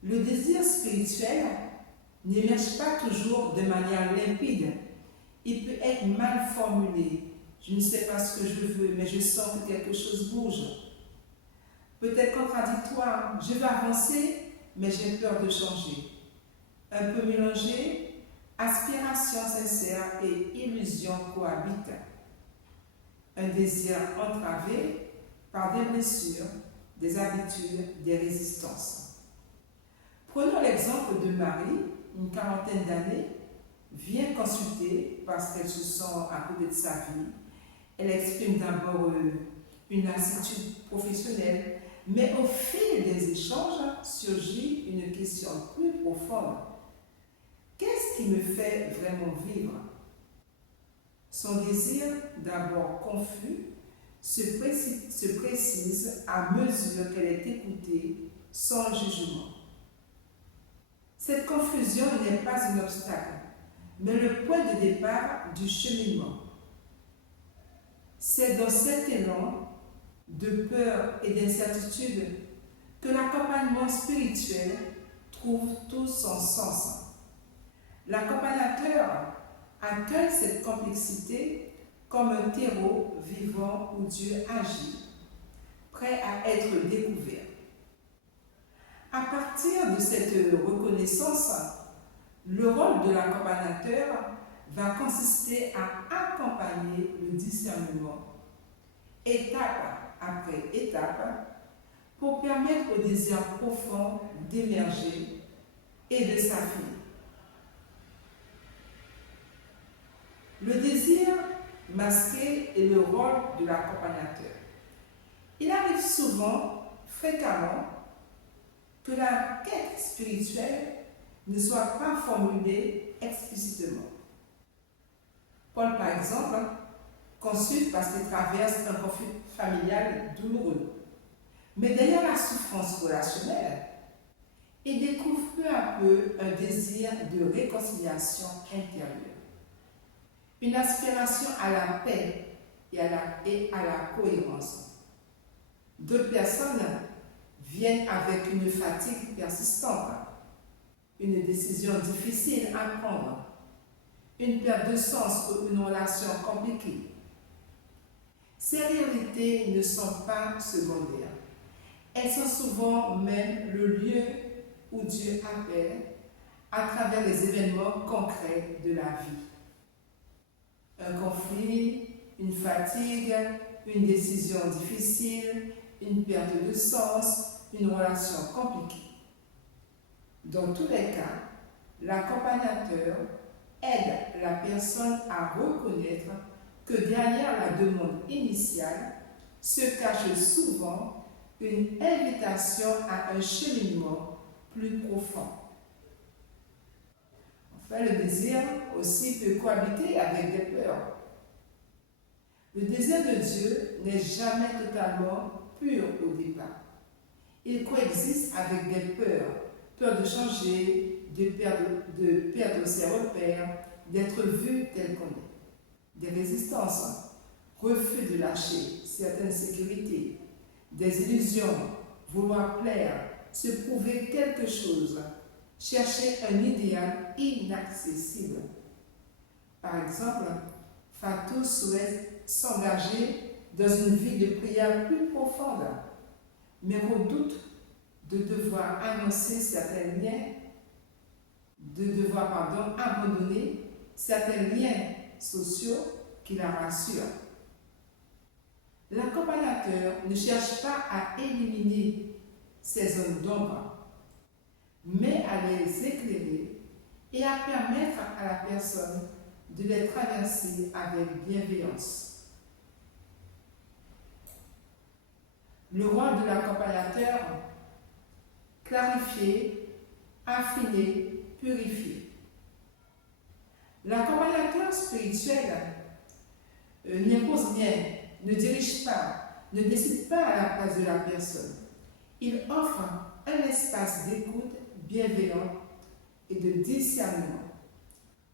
Le désir spirituel n'émerge pas toujours de manière limpide. Il peut être mal formulé. Je ne sais pas ce que je veux, mais je sens que quelque chose bouge. Peut-être contradictoire. Je veux avancer, mais j'ai peur de changer. Un peu mélangé, aspiration sincère et illusion cohabitent. un désir entravé par des blessures, des habitudes, des résistances. Prenons l'exemple de Marie, une quarantaine d'années, vient consulter parce qu'elle se sent à côté de sa vie. Elle exprime d'abord une lassitude professionnelle, mais au fil des échanges surgit une question plus profonde. Qu'est-ce qui me fait vraiment vivre? Son désir, d'abord confus, se précise à mesure qu'elle est écoutée sans jugement. Cette confusion n'est pas un obstacle, mais le point de départ du cheminement. C'est dans cet élan de peur et d'incertitude que l'accompagnement spirituel trouve tout son sens. L'accompagnateur accueille cette complexité comme un terreau vivant où Dieu agit, prêt à être découvert. À partir de cette reconnaissance, le rôle de l'accompagnateur va consister à accompagner le discernement, étape après étape, pour permettre au désir profond d'émerger et de s'affiner. Le désir masqué est le rôle de l'accompagnateur. Il arrive souvent, fréquemment, que la quête spirituelle ne soit pas formulée explicitement. Paul, par exemple, consulte parce qu'il traverse un conflit familial douloureux. Mais derrière la souffrance relationnelle, il découvre peu à peu un désir de réconciliation intérieure. Une aspiration à la paix et à la cohérence. D'autres personnes viennent avec une fatigue persistante, une décision difficile à prendre, une perte de sens ou une relation compliquée. Ces réalités ne sont pas secondaires. Elles sont souvent même le lieu où Dieu appelle à travers les événements concrets de la vie. Un conflit, une fatigue, une décision difficile, une perte de sens, une relation compliquée. Dans tous les cas, l'accompagnateur aide la personne à reconnaître que derrière la demande initiale se cache souvent une invitation à un cheminement plus profond. Enfin, le désir aussi peut cohabiter avec des peurs. Le désir de Dieu n'est jamais totalement pur au départ. Il coexiste avec des peurs, peur de changer, de perdre ses repères, d'être vu tel qu'on est. Des résistances, refus de lâcher certaines sécurités, des illusions, vouloir plaire, se prouver quelque chose, chercher un idéal inaccessible. Par exemple, Fatou souhaite s'engager dans une vie de prière plus profonde, mais redoute de devoir annoncer certains liens, abandonner certains liens sociaux qui la rassurent. L'accompagnateur ne cherche pas à éliminer ces zones d'ombre, mais à les éclairer et à permettre à la personne de les traverser avec bienveillance. Le rôle de l'accompagnateur, clarifier, affiner, purifier. L'accompagnateur spirituel n'impose rien, ne dirige pas, ne décide pas à la place de la personne. Il offre un espace d'écoute bienveillant et de discernement,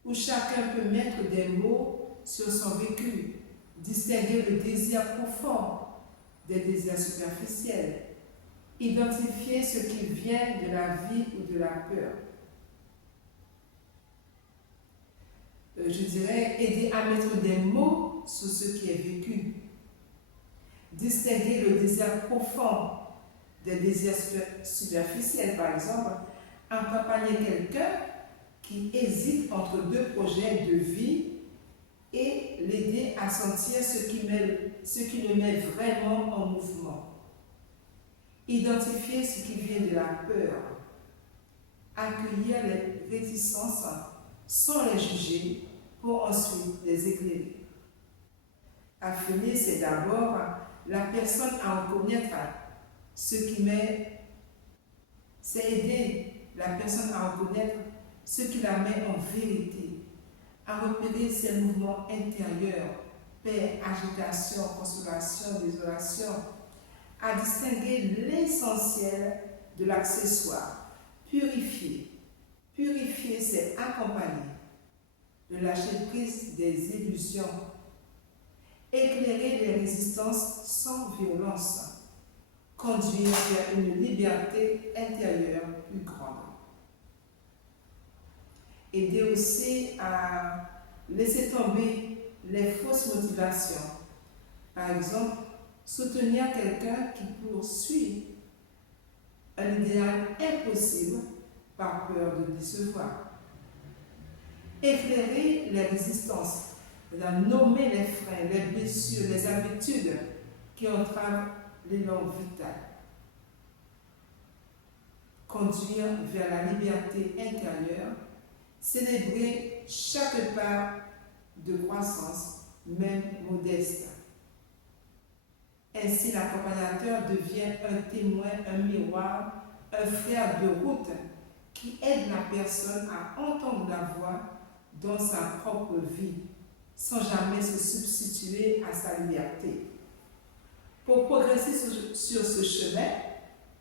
où chacun peut mettre des mots sur son vécu, distinguer le désir profond des désirs superficiels, identifier ce qui vient de la vie ou de la peur. Je dirais aider à mettre des mots sur ce qui est vécu, distinguer le désir profond des désirs superficiels, par exemple, accompagner quelqu'un qui hésite entre deux projets de vie et l'aider à sentir ce qui le met vraiment en mouvement. Identifier ce qui vient de la peur. Accueillir les réticences sans les juger pour ensuite les éclairer. Affirmer, c'est d'abord la personne à reconnaître ce qui met, c'est aider la personne à reconnaître ce qui la met en vérité, à repérer ses mouvements intérieurs, paix, agitation, consolation, désolation, à distinguer l'essentiel de l'accessoire, purifier. Purifier, c'est accompagner, de lâcher prise des illusions, éclairer les résistances sans violence, conduire vers une liberté intérieure plus grande. Aider aussi à laisser tomber les fausses motivations. Par exemple, soutenir quelqu'un qui poursuit un idéal impossible par peur de décevoir. Éclairer les résistances, nommer les freins, les blessures, les habitudes qui entravent l'élan vital. Conduire vers la liberté intérieure, célébrer chaque pas de croissance, même modeste. Ainsi, l'accompagnateur devient un témoin, un miroir, un frère de route qui aide la personne à entendre la voix dans sa propre vie, sans jamais se substituer à sa liberté. Pour progresser sur ce chemin,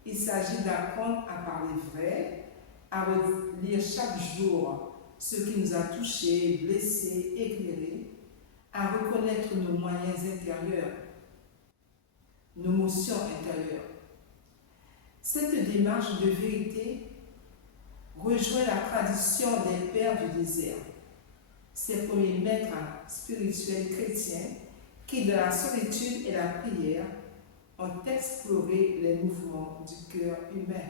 il s'agit d'apprendre à parler vrai, à relire chaque jour ce qui nous a touchés, blessés, éclairés, à reconnaître nos moyens intérieurs, nos notions intérieures. Cette démarche de vérité rejoint la tradition des pères du désert, ces premiers maîtres spirituels chrétiens qui, dans la solitude et la prière, ont exploré les mouvements du cœur humain.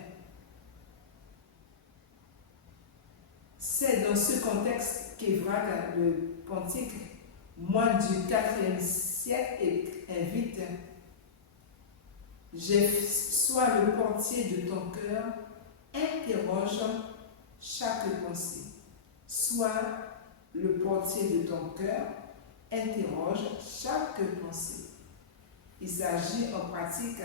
C'est dans ce contexte qu'Évrard le Pontique, moine du IVe siècle, invite « Sois le portier de ton cœur, interroge chaque pensée. » Sois le portier de ton cœur, interroge chaque pensée. Il s'agit en pratique,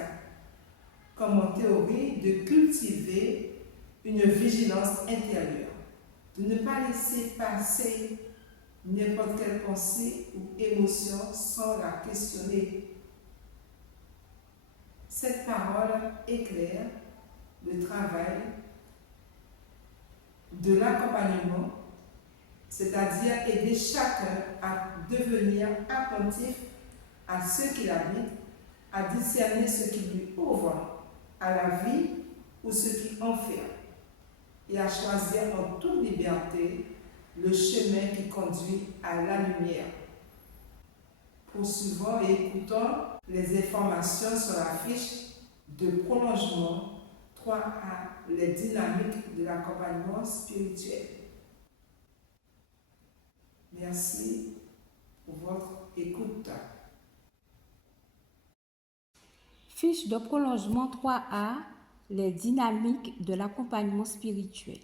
comme en théorie, de cultiver une vigilance intérieure, de ne pas laisser passer n'importe quelle pensée ou émotion sans la questionner. Cette parole éclaire le travail de l'accompagnement, c'est-à-dire aider chacun à devenir attentif à ceux qui l'habitent, à discerner ce qui lui ouvre à la vie ou ce qui enferme, et à choisir en toute liberté le chemin qui conduit à la lumière. Poursuivons et écoutons les informations sur la fiche de prolongement 3A, les dynamiques de l'accompagnement spirituel. Merci pour votre écoute. Fiche de prolongement 3A, les dynamiques de l'accompagnement spirituel.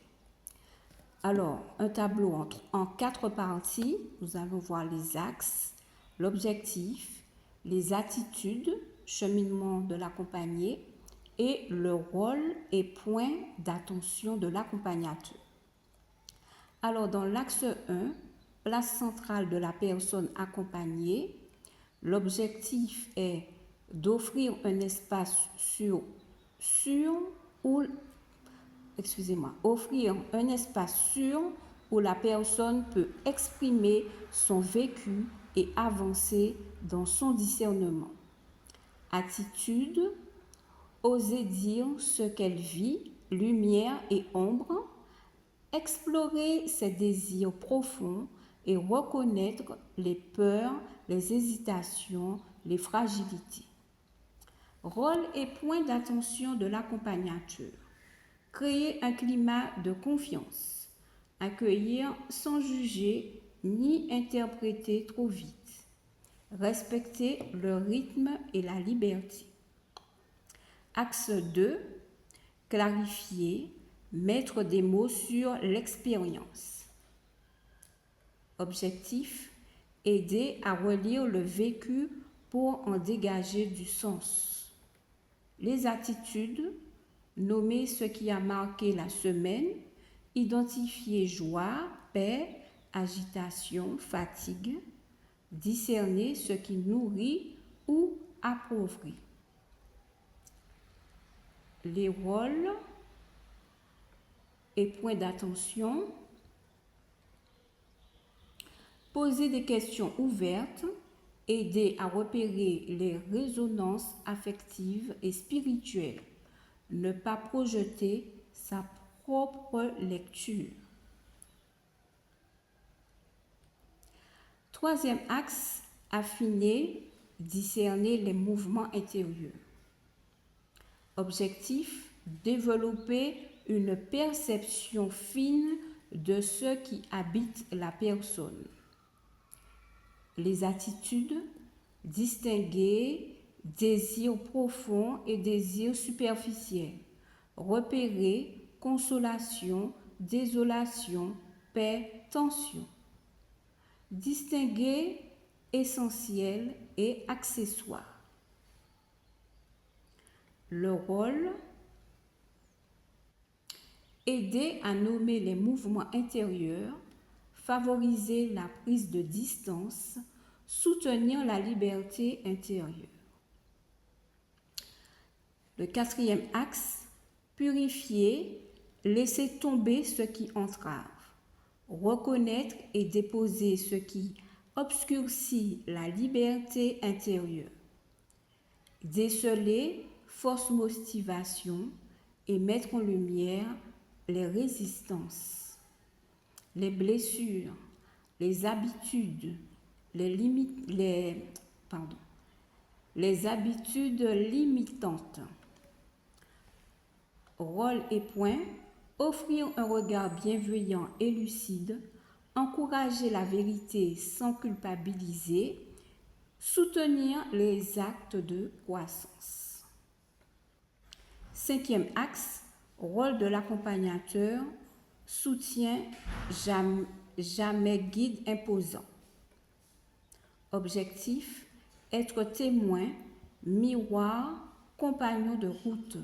Alors, un tableau en 4 parties. Nous allons voir les axes, l'objectif, les attitudes, cheminement de l'accompagné et le rôle et point d'attention de l'accompagnateur. Alors, dans l'axe 1, place centrale de la personne accompagnée, l'objectif est d'offrir un espace offrir un espace sûr où la personne peut exprimer son vécu et avancer dans son discernement. Attitude, oser dire ce qu'elle vit, lumière et ombre, explorer ses désirs profonds et reconnaître les peurs, les hésitations, les fragilités. Rôle et point d'attention de l'accompagnateur. Créer un climat de confiance. Accueillir sans juger ni interpréter trop vite. Respecter le rythme et la liberté. Axe 2. Clarifier, mettre des mots sur l'expérience. Objectif, aider à relire le vécu pour en dégager du sens. Les attitudes, nommer ce qui a marqué la semaine, identifier joie, paix, agitation, fatigue, discerner ce qui nourrit ou appauvrit. Les rôles et points d'attention. Poser des questions ouvertes, aider à repérer les résonances affectives et spirituelles, ne pas projeter sa propre lecture. Troisième axe, affiner, discerner les mouvements intérieurs. Objectif, développer une perception fine de ce qui habite la personne. Les attitudes, distinguer désir profond et désir superficiel. Repérer consolation, désolation, paix, tension. Distinguer essentiel et accessoire. Le rôle, aider à nommer les mouvements intérieurs, favoriser la prise de distance, soutenir la liberté intérieure. Le quatrième axe, purifier, laisser tomber ce qui entrave, reconnaître et déposer ce qui obscurcit la liberté intérieure, déceler force motivation et mettre en lumière les résistances, les blessures, les habitudes, les habitudes limitantes. Rôle et point, offrir un regard bienveillant et lucide, encourager la vérité sans culpabiliser, soutenir les actes de croissance. Cinquième axe, rôle de l'accompagnateur, soutien, jamais guide imposant. Objectif, être témoin, miroir, compagnon de route.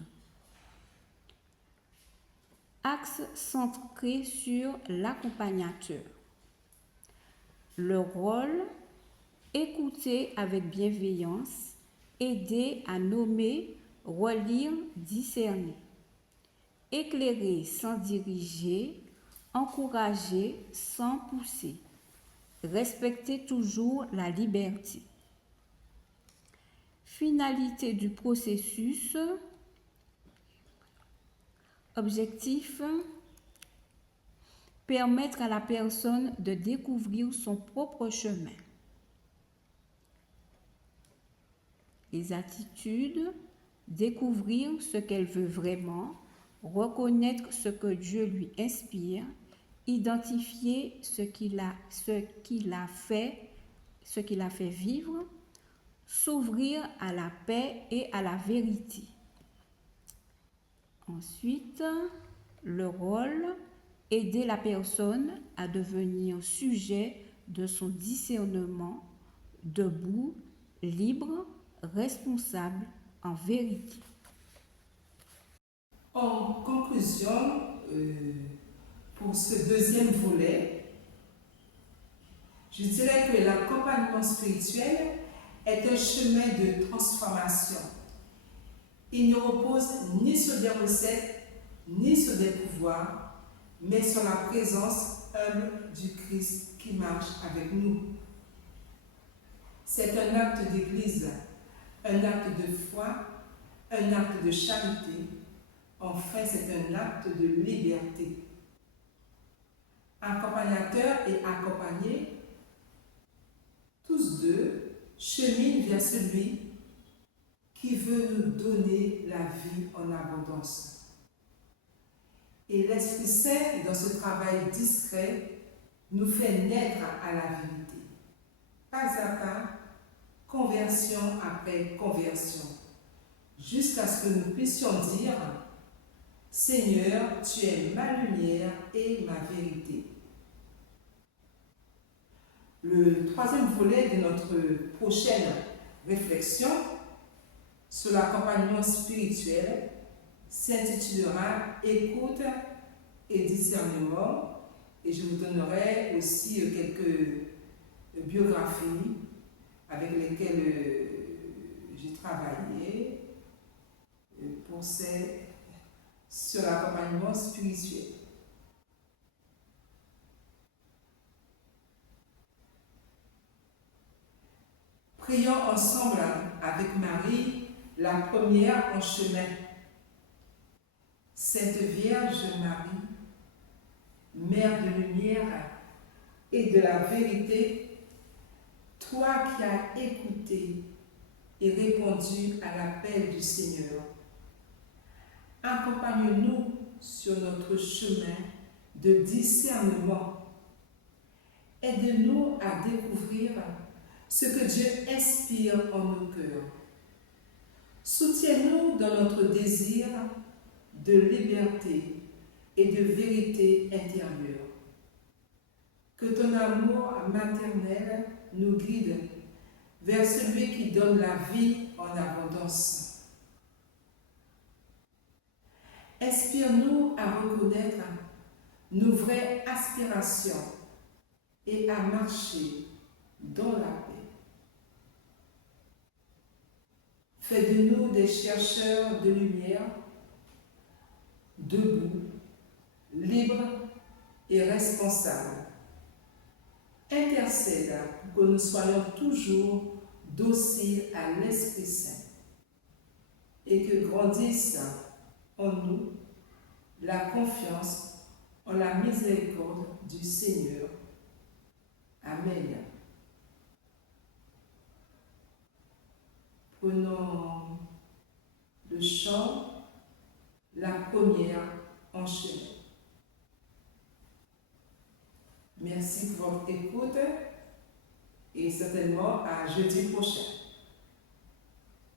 Axe centré sur l'accompagnateur. Le rôle, écouter avec bienveillance, aider à nommer, relire, discerner. Éclairer sans diriger, encourager sans pousser. Respecter toujours la liberté. Finalité du processus. Objectif, permettre à la personne de découvrir son propre chemin. Les attitudes, découvrir ce qu'elle veut vraiment, reconnaître ce que Dieu lui inspire, identifier ce qui l'a fait vivre, s'ouvrir à la paix et à la vérité. Ensuite, le rôle, aider la personne à devenir sujet de son discernement, debout, libre, responsable, en vérité. En conclusion, pour ce deuxième volet, je dirais que l'accompagnement spirituel est un chemin de transformation. Il ne repose ni sur des recettes, ni sur des pouvoirs, mais sur la présence humble du Christ qui marche avec nous. C'est un acte d'église, un acte de foi, un acte de charité. Enfin, c'est un acte de liberté. Accompagnateur et accompagné, tous deux cheminent vers celui qui veut nous donner la vie en abondance. Et l'Esprit Saint, dans ce travail discret, nous fait naître à la vérité. Pas à pas, conversion après conversion, jusqu'à ce que nous puissions dire « Seigneur, tu es ma lumière et ma vérité ». Le troisième volet de notre prochaine réflexion sur l'accompagnement spirituel s'intitulera « Écoute et discernement » et je vous donnerai aussi quelques biographies avec lesquelles j'ai travaillé sur l'accompagnement spirituel. Prions ensemble avec Marie, la première en chemin. Sainte Vierge Marie, Mère de lumière et de la vérité, toi qui as écouté et répondu à l'appel du Seigneur, accompagne-nous sur notre chemin de discernement. Aide-nous à découvrir ce que Dieu inspire en nos cœurs. Soutiens-nous dans notre désir de liberté et de vérité intérieure. Que ton amour maternel nous guide vers celui qui donne la vie en abondance. Inspire-nous à reconnaître nos vraies aspirations et à marcher dans la paix. Fais de nous des chercheurs de lumière, debout, libres et responsables. Intercède pour que nous soyons toujours dociles à l'Esprit Saint et que grandisse en nous la confiance en la miséricorde du Seigneur. Amen. Prenons le chant, la première en chemin. Merci pour votre écoute et certainement à jeudi prochain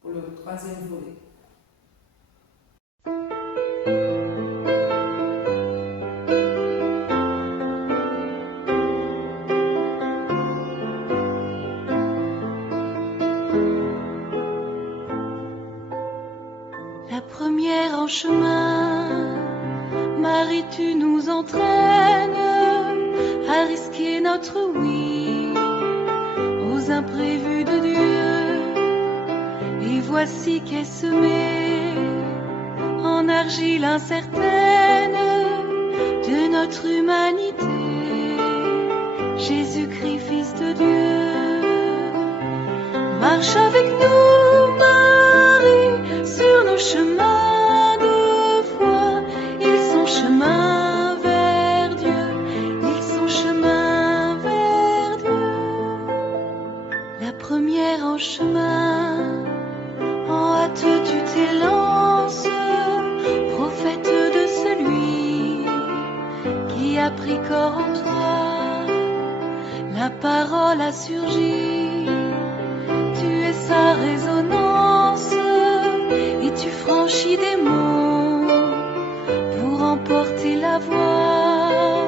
pour le troisième volet. La première en chemin, Marie, tu nous entraînes à risquer notre oui aux imprévus de Dieu. Et voici qu'est semée en argile incertaine de notre humanité, Jésus-Christ, Fils de Dieu. Marche avec nous, Marie, sur nos chemins de foi. Ils sont chemins vers Dieu, ils sont chemins vers Dieu. La première en chemin, en hâte tu t'élances, prophète de celui qui a pris corps en toi. La parole a surgi, tu es sa résonance, et tu franchis des monts pour emporter la voix.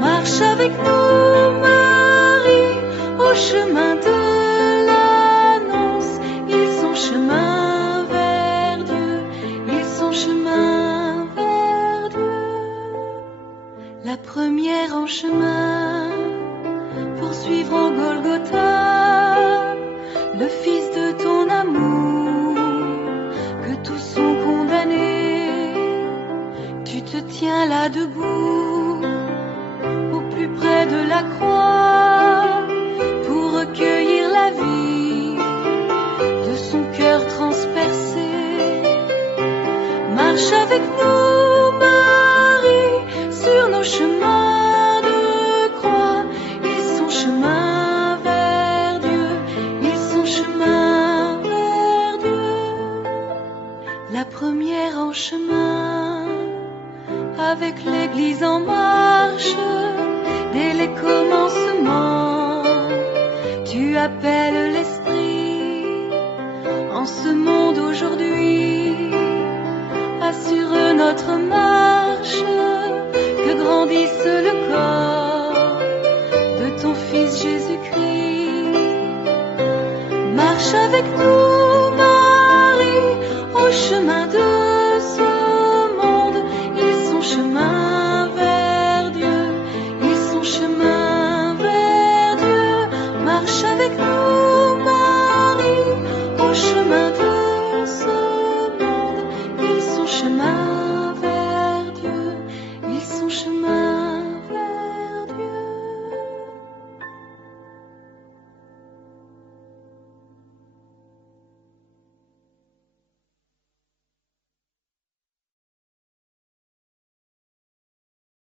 Marche avec nous, Marie, au chemin de l'annonce. Ils sont chemin vers Dieu, ils sont chemin vers Dieu. La première en chemin, poursuivre en Golgotha le Fils de ton amour, que tous sont condamnés. Tu te tiens là debout, au plus près de la croix, pour recueillir la vie de son cœur transpercé. Marche avec nous, Marie, sur nos chemins de croix. Ils sont chemins vers Dieu, ils sont chemins vers Dieu. La première en chemin, avec l'Église en marche, des dès les commencements. Tu appelles l'esprit en ce monde aujourd'hui. Assure notre marche, que grandisse le corps de ton Fils Jésus-Christ. Marche avec nous, Marie, au chemin de